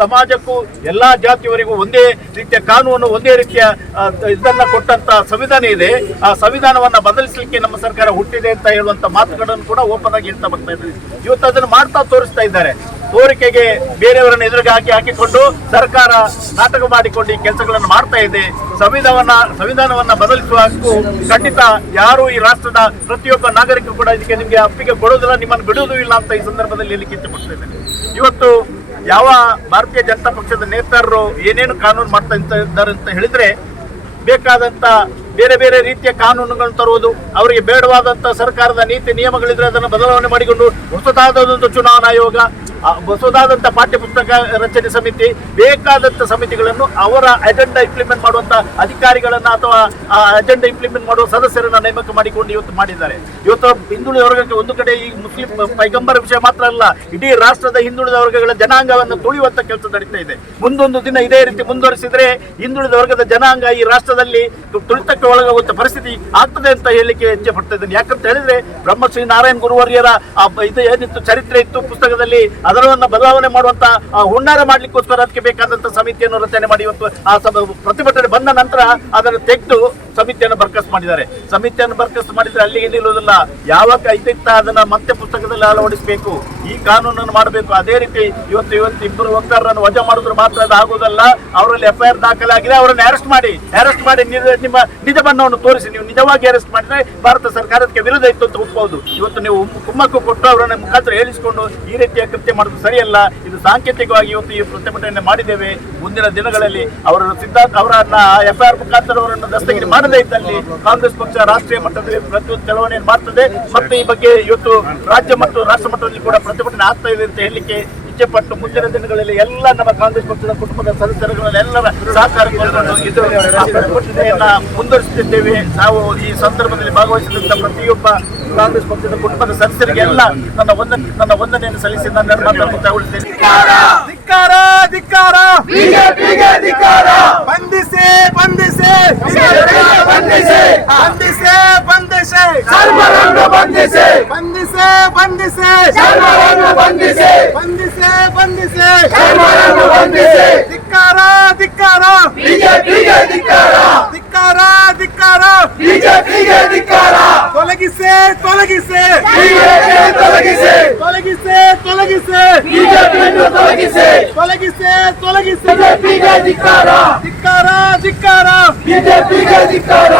ಸಮಾಜಕ್ಕೂ ಎಲ್ಲ ಜಾತಿಯವರಿಗೂ ಒಂದೇ ರೀತಿಯ ಕಾನೂನು, ಒಂದೇ ರೀತಿಯ ಇದನ್ನ ಕೊಟ್ಟಂತ ಸಂವಿಧಾನ ಇದೆ. ಆ ಸಂವಿಧಾನವನ್ನ ಬದಲಿಸಲಿಕ್ಕೆ ನಮ್ಮ ಸರ್ಕಾರ ಹುಟ್ಟಿದೆ ಅಂತ ಹೇಳುವಂತ ಮಾತುಗಳನ್ನು ಕೂಡ ಓಪನ್ ಆಗಿ ಹೇಳ್ತಾ ಬರ್ತಾ ಇದ್ದಾರೆ. ಇವತ್ತು ಅದನ್ನು ಮಾಡ್ತಾ ತೋರಿಸ್ತಾ ಇದ್ದಾರೆ. ತೋರಿಕೆಗೆ ಬೇರೆಯವರನ್ನು ಎದುರಿಗೆ ಹಾಕಿಕೊಂಡು ಸರ್ಕಾರ ನಾಟಕ ಮಾಡಿಕೊಂಡು ಈ ಕೆಲಸಗಳನ್ನು ಮಾಡ್ತಾ ಇದೆ. ಸಂವಿಧಾನವನ್ನ ಬದಲಿಸುವ ಹಕ್ಕು ಖಂಡಿತ ಯಾರು ಈ ರಾಷ್ಟ್ರದ ಪ್ರತಿಯೊಬ್ಬ ನಾಗರಿಕರು ಕೂಡ ಇದಕ್ಕೆ ನಿಮಗೆ ಒಪ್ಪಿಗೆ ಕೊಡೋದಿಲ್ಲ, ನಿಮ್ಮನ್ನು ಬಿಡುವುದೂ ಇಲ್ಲ ಅಂತ ಈ ಸಂದರ್ಭದಲ್ಲಿ ಹೇಳಲಿಕ್ಕೆ ಇಷ್ಟಪಡ್ತಾ ಇದ್ದೇನೆ. ಇವತ್ತು ಯಾವ ಭಾರತೀಯ ಜನತಾ ಪಕ್ಷದ ನೇತಾರರು ಏನೇನು ಕಾನೂನು ಮಾಡ್ತಾ ಇದ್ದಾರೆ ಅಂತ ಹೇಳಿದ್ರೆ, ಬೇಕಾದಂತ ಬೇರೆ ಬೇರೆ ರೀತಿಯ ಕಾನೂನುಗಳನ್ನು ತರುವುದು, ಅವರಿಗೆ ಬೇಡವಾದಂತ ಸರ್ಕಾರದ ನೀತಿ ನಿಯಮಗಳಿದ್ರೆ ಅದನ್ನು ಬದಲಾವಣೆ ಮಾಡಿಕೊಂಡು ಹೊಸದಾದದೊಂದು ಚುನಾವಣಾ ಆಯೋಗ, ಹೊಸದಾದಂಥ ಪಾಠ್ಯಪುಸ್ತಕ ರಚನೆ ಸಮಿತಿ, ಬೇಕಾದಂಥ ಸಮಿತಿಗಳನ್ನು ಅವರ ಅಜೆಂಡಾ ಇಂಪ್ಲಿಮೆಂಟ್ ಮಾಡುವಂಥ ಅಧಿಕಾರಿಗಳನ್ನು ಅಥವಾ ಅಜೆಂಡಾ ಇಂಪ್ಲಿಮೆಂಟ್ ಮಾಡುವ ಸದಸ್ಯರನ್ನು ನೇಮಕ ಮಾಡಿಕೊಂಡು ಇವತ್ತು ಮಾಡಿದ್ದಾರೆ. ಇವತ್ತು ಹಿಂದುಳಿದ ವರ್ಗಕ್ಕೆ ಒಂದು ಕಡೆ ಈ ಮುಸ್ಲಿಂ ಪೈಗಂಬರ ವಿಷಯ ಮಾತ್ರ ಅಲ್ಲ, ಇಡೀ ರಾಷ್ಟ್ರದ ಹಿಂದುಳಿದ ವರ್ಗಗಳ ಜನಾಂಗವನ್ನು ತುಳಿಯುವಂಥ ಕೆಲಸ ನಡೀತಾ ಇದೆ. ಮುಂದೊಂದು ದಿನ ಇದೇ ರೀತಿ ಮುಂದುವರಿಸಿದ್ರೆ ಹಿಂದುಳಿದ ವರ್ಗದ ಜನಾಂಗ ಈ ರಾಷ್ಟ್ರದಲ್ಲಿ ತುಳಿತಕ್ಕೆ ಒಳಗಾಗುವಂಥ ಪರಿಸ್ಥಿತಿ ಆಗ್ತದೆ ಅಂತ ಹೇಳಲಿಕ್ಕೆ ಹೆಜ್ಜೆ ಪಡ್ತಾ ಇದ್ದೇನೆ. ಯಾಕಂತ ಹೇಳಿದ್ರೆ ಬ್ರಹ್ಮಶ್ರೀ ನಾರಾಯಣ ಗುರುವರ್ಯರ ಇದು ಏನಿತ್ತು ಚರಿತ್ರೆ ಇತ್ತು ಪುಸ್ತಕದಲ್ಲಿ, ಅದರನ್ನ ಬದಲಾವಣೆ ಮಾಡುವಂತ ಹುನ್ನಾರ ಮಾಡ್ಲಿಕ್ಕೋಸ್ಕರ ಅದಕ್ಕೆ ಬೇಕಾದಂತ ಸಮಿತಿಯನ್ನು ರಚನೆ ಮಾಡಿ ಇವತ್ತು ಆ ಪ್ರತಿಭಟನೆ ಬಂದ ನಂತರ ಅದನ್ನು ತೆಗೆದು ಸಮಿತಿಯನ್ನು ಬರ್ಖಾಸ್ತು ಮಾಡಿದ್ದಾರೆ. ಸಮಿತಿಯನ್ನು ಬರ್ಖಾಸ್ತು ಮಾಡಿದ್ರೆ ಅಲ್ಲಿಗೆ ನಿಲ್ಲುವುದಿಲ್ಲ, ಯಾವಾಗ ಐತಿತ್ತ ಅದನ್ನ ಮತ್ತೆ ಪುಸ್ತಕದಲ್ಲಿ ಅಳವಡಿಸಬೇಕು, ಈ ಕಾನೂನನ್ನು ಮಾಡಬೇಕು. ಅದೇ ರೀತಿ ಇವತ್ತು ಇಬ್ಬರು ವಕ್ತಾರರನ್ನು ವಜಾ ಮಾಡಿದ್ರು ಮಾತ್ರ ಅದು ಆಗುವುದಲ್ಲ, ಅವರಲ್ಲಿ FIR ದಾಖಲಾಗಿದೆ, ಅವರನ್ನು ಅರೆಸ್ಟ್ ಮಾಡಿ ನಿಮ್ಮ ನಿಜ ಬಣ್ಣವನ್ನು ತೋರಿಸಿ. ನೀವು ನಿಜವಾಗಿ ಅರೆಸ್ಟ್ ಮಾಡಿದ್ರೆ ಭಾರತ ಸರ್ಕಾರಕ್ಕೆ ವಿರೋಧ ಇತ್ತು ಅಂತ ಒಪ್ಪಬಹುದು. ಇವತ್ತು ನೀವು ಕುಮ್ಮಕ್ಕು ಕೊಟ್ಟು ಅವರನ್ನ ಮುಖಾಂತರ ಹೇಳಿಸಿಕೊಂಡು ಈ ರೀತಿಯ ಕೃತ್ಯ ಮಾಡುವುದು ಸರಿಯಲ್ಲ. ಇದು ಸಾಂಕೇತಿಕವಾಗಿ ಇವತ್ತು ಈ ಪ್ರತಿಭಟನೆ ಮಾಡಿದ್ದೇವೆ. ಮುಂದಿನ ದಿನಗಳಲ್ಲಿ ಅವರನ್ನ FIR ಮುಖಾಂತರ ಅವರನ್ನು ದಸ್ತಗಿರಿ ಮಾಡದೇ ಇದ್ದಲ್ಲಿ ಕಾಂಗ್ರೆಸ್ ಪಕ್ಷ ರಾಷ್ಟ್ರೀಯ ಮಟ್ಟದಲ್ಲಿ ಪ್ರತಿಯೊಂದು ಚಳವಣೆಯನ್ನು ಮಾಡ್ತದೆ. ಮತ್ತೆ ಈ ಬಗ್ಗೆ ಇವತ್ತು ರಾಜ್ಯ ಮತ್ತು ರಾಷ್ಟ್ರ ಮಟ್ಟದಲ್ಲಿ ಕೂಡ ಪ್ರತಿಭಟನೆ ಆಗ್ತಾ ಇದೆ ಅಂತ ಹೇಳಲಿಕ್ಕೆ ಇಚ್ಛೆಪಟ್ಟು ಮುಂದಿನ ದಿನಗಳಲ್ಲಿ ಎಲ್ಲ ನಮ್ಮ ಕಾಂಗ್ರೆಸ್ ಪಕ್ಷದ ಕುಟುಂಬದ ಸದಸ್ಯರುಗಳೆಲ್ಲರ ಸಹಕಾರ ಇದು ಪ್ರತಿಭಟನೆಯನ್ನ ಮುಂದುವರಿಸುತ್ತಿದ್ದೇವೆ. ನಾವು ಈ ಸಂದರ್ಭದಲ್ಲಿ ಭಾಗವಹಿಸಿದಂತ ಪ್ರತಿಯೊಬ್ಬ ಕಾಂಗ್ರೆಸ್ ಪಕ್ಷದ ಕುಟುಂಬದ ಸದಸ್ಯರಿಗೆ ಎಲ್ಲ ನನ್ನ ವಂದನೆಯನ್ನು ಸಲ್ಲಿಸಿ ನನ್ನ ಮಾತನ್ನು ತಗೊಳ್ಳುತ್ತೇನೆ. ಧಿಕ್ಕಾರ ಧಿಕ್ಕಾರ ಬಿಜೆಪಿಗೆ ಧಿಕ್ಕಾರ. ಬಂಧಿಸಿ ಬಂಧಿಸಿ ಬಂಧಿಸಿ ಬಂಧಿಸಿ ಬಂಧಿಸಿ ಸರ್ವರನ್ನು ಬಂಧಿಸಿ ಬಂಧಿಸಿ ಬಂಧಿಸಿ ಸರ್ವರನ್ನು ಬಂಧಿಸಿ ಬಂಧಿಸಿ ಬಂಧಿಸಿ ಸರ್ವರನ್ನು ಬಂಧಿಸಿ. ಧಿಕ್ಕಾರ ಧಿಕ್ಕಾರ ಬಿಜೆಪಿಗೆ ಧಿಕ್ಕಾರ. ಧಿಕ್ಕಾರ ಧಿಕ್ಕಾರ ಬಿಜೆಪಿಗೆ ಧಿಕ್ಕಾರ. ತೊಲಗಿಸಿ ತೊಲಗಿಸಿ ತೊಲಗಿಸಿ ತೊಲಗಿಸಿ ತೊಲಗಿಸಿ ಬಿಜೆಪಿಯನ್ನು ತೊಲಗಿಸಿ ತೊಲಗಿಸಿ ತೊಲಗಿಸಿ ಬಿಜೆಪಿಗೆ ಧಿಕ್ಕಾರ. ಧಿಕ್ಕಾರ ಧಿಕ್ಕಾರ ಬಿಜೆಪಿಗೆ ಧಿಕ್ಕಾರ.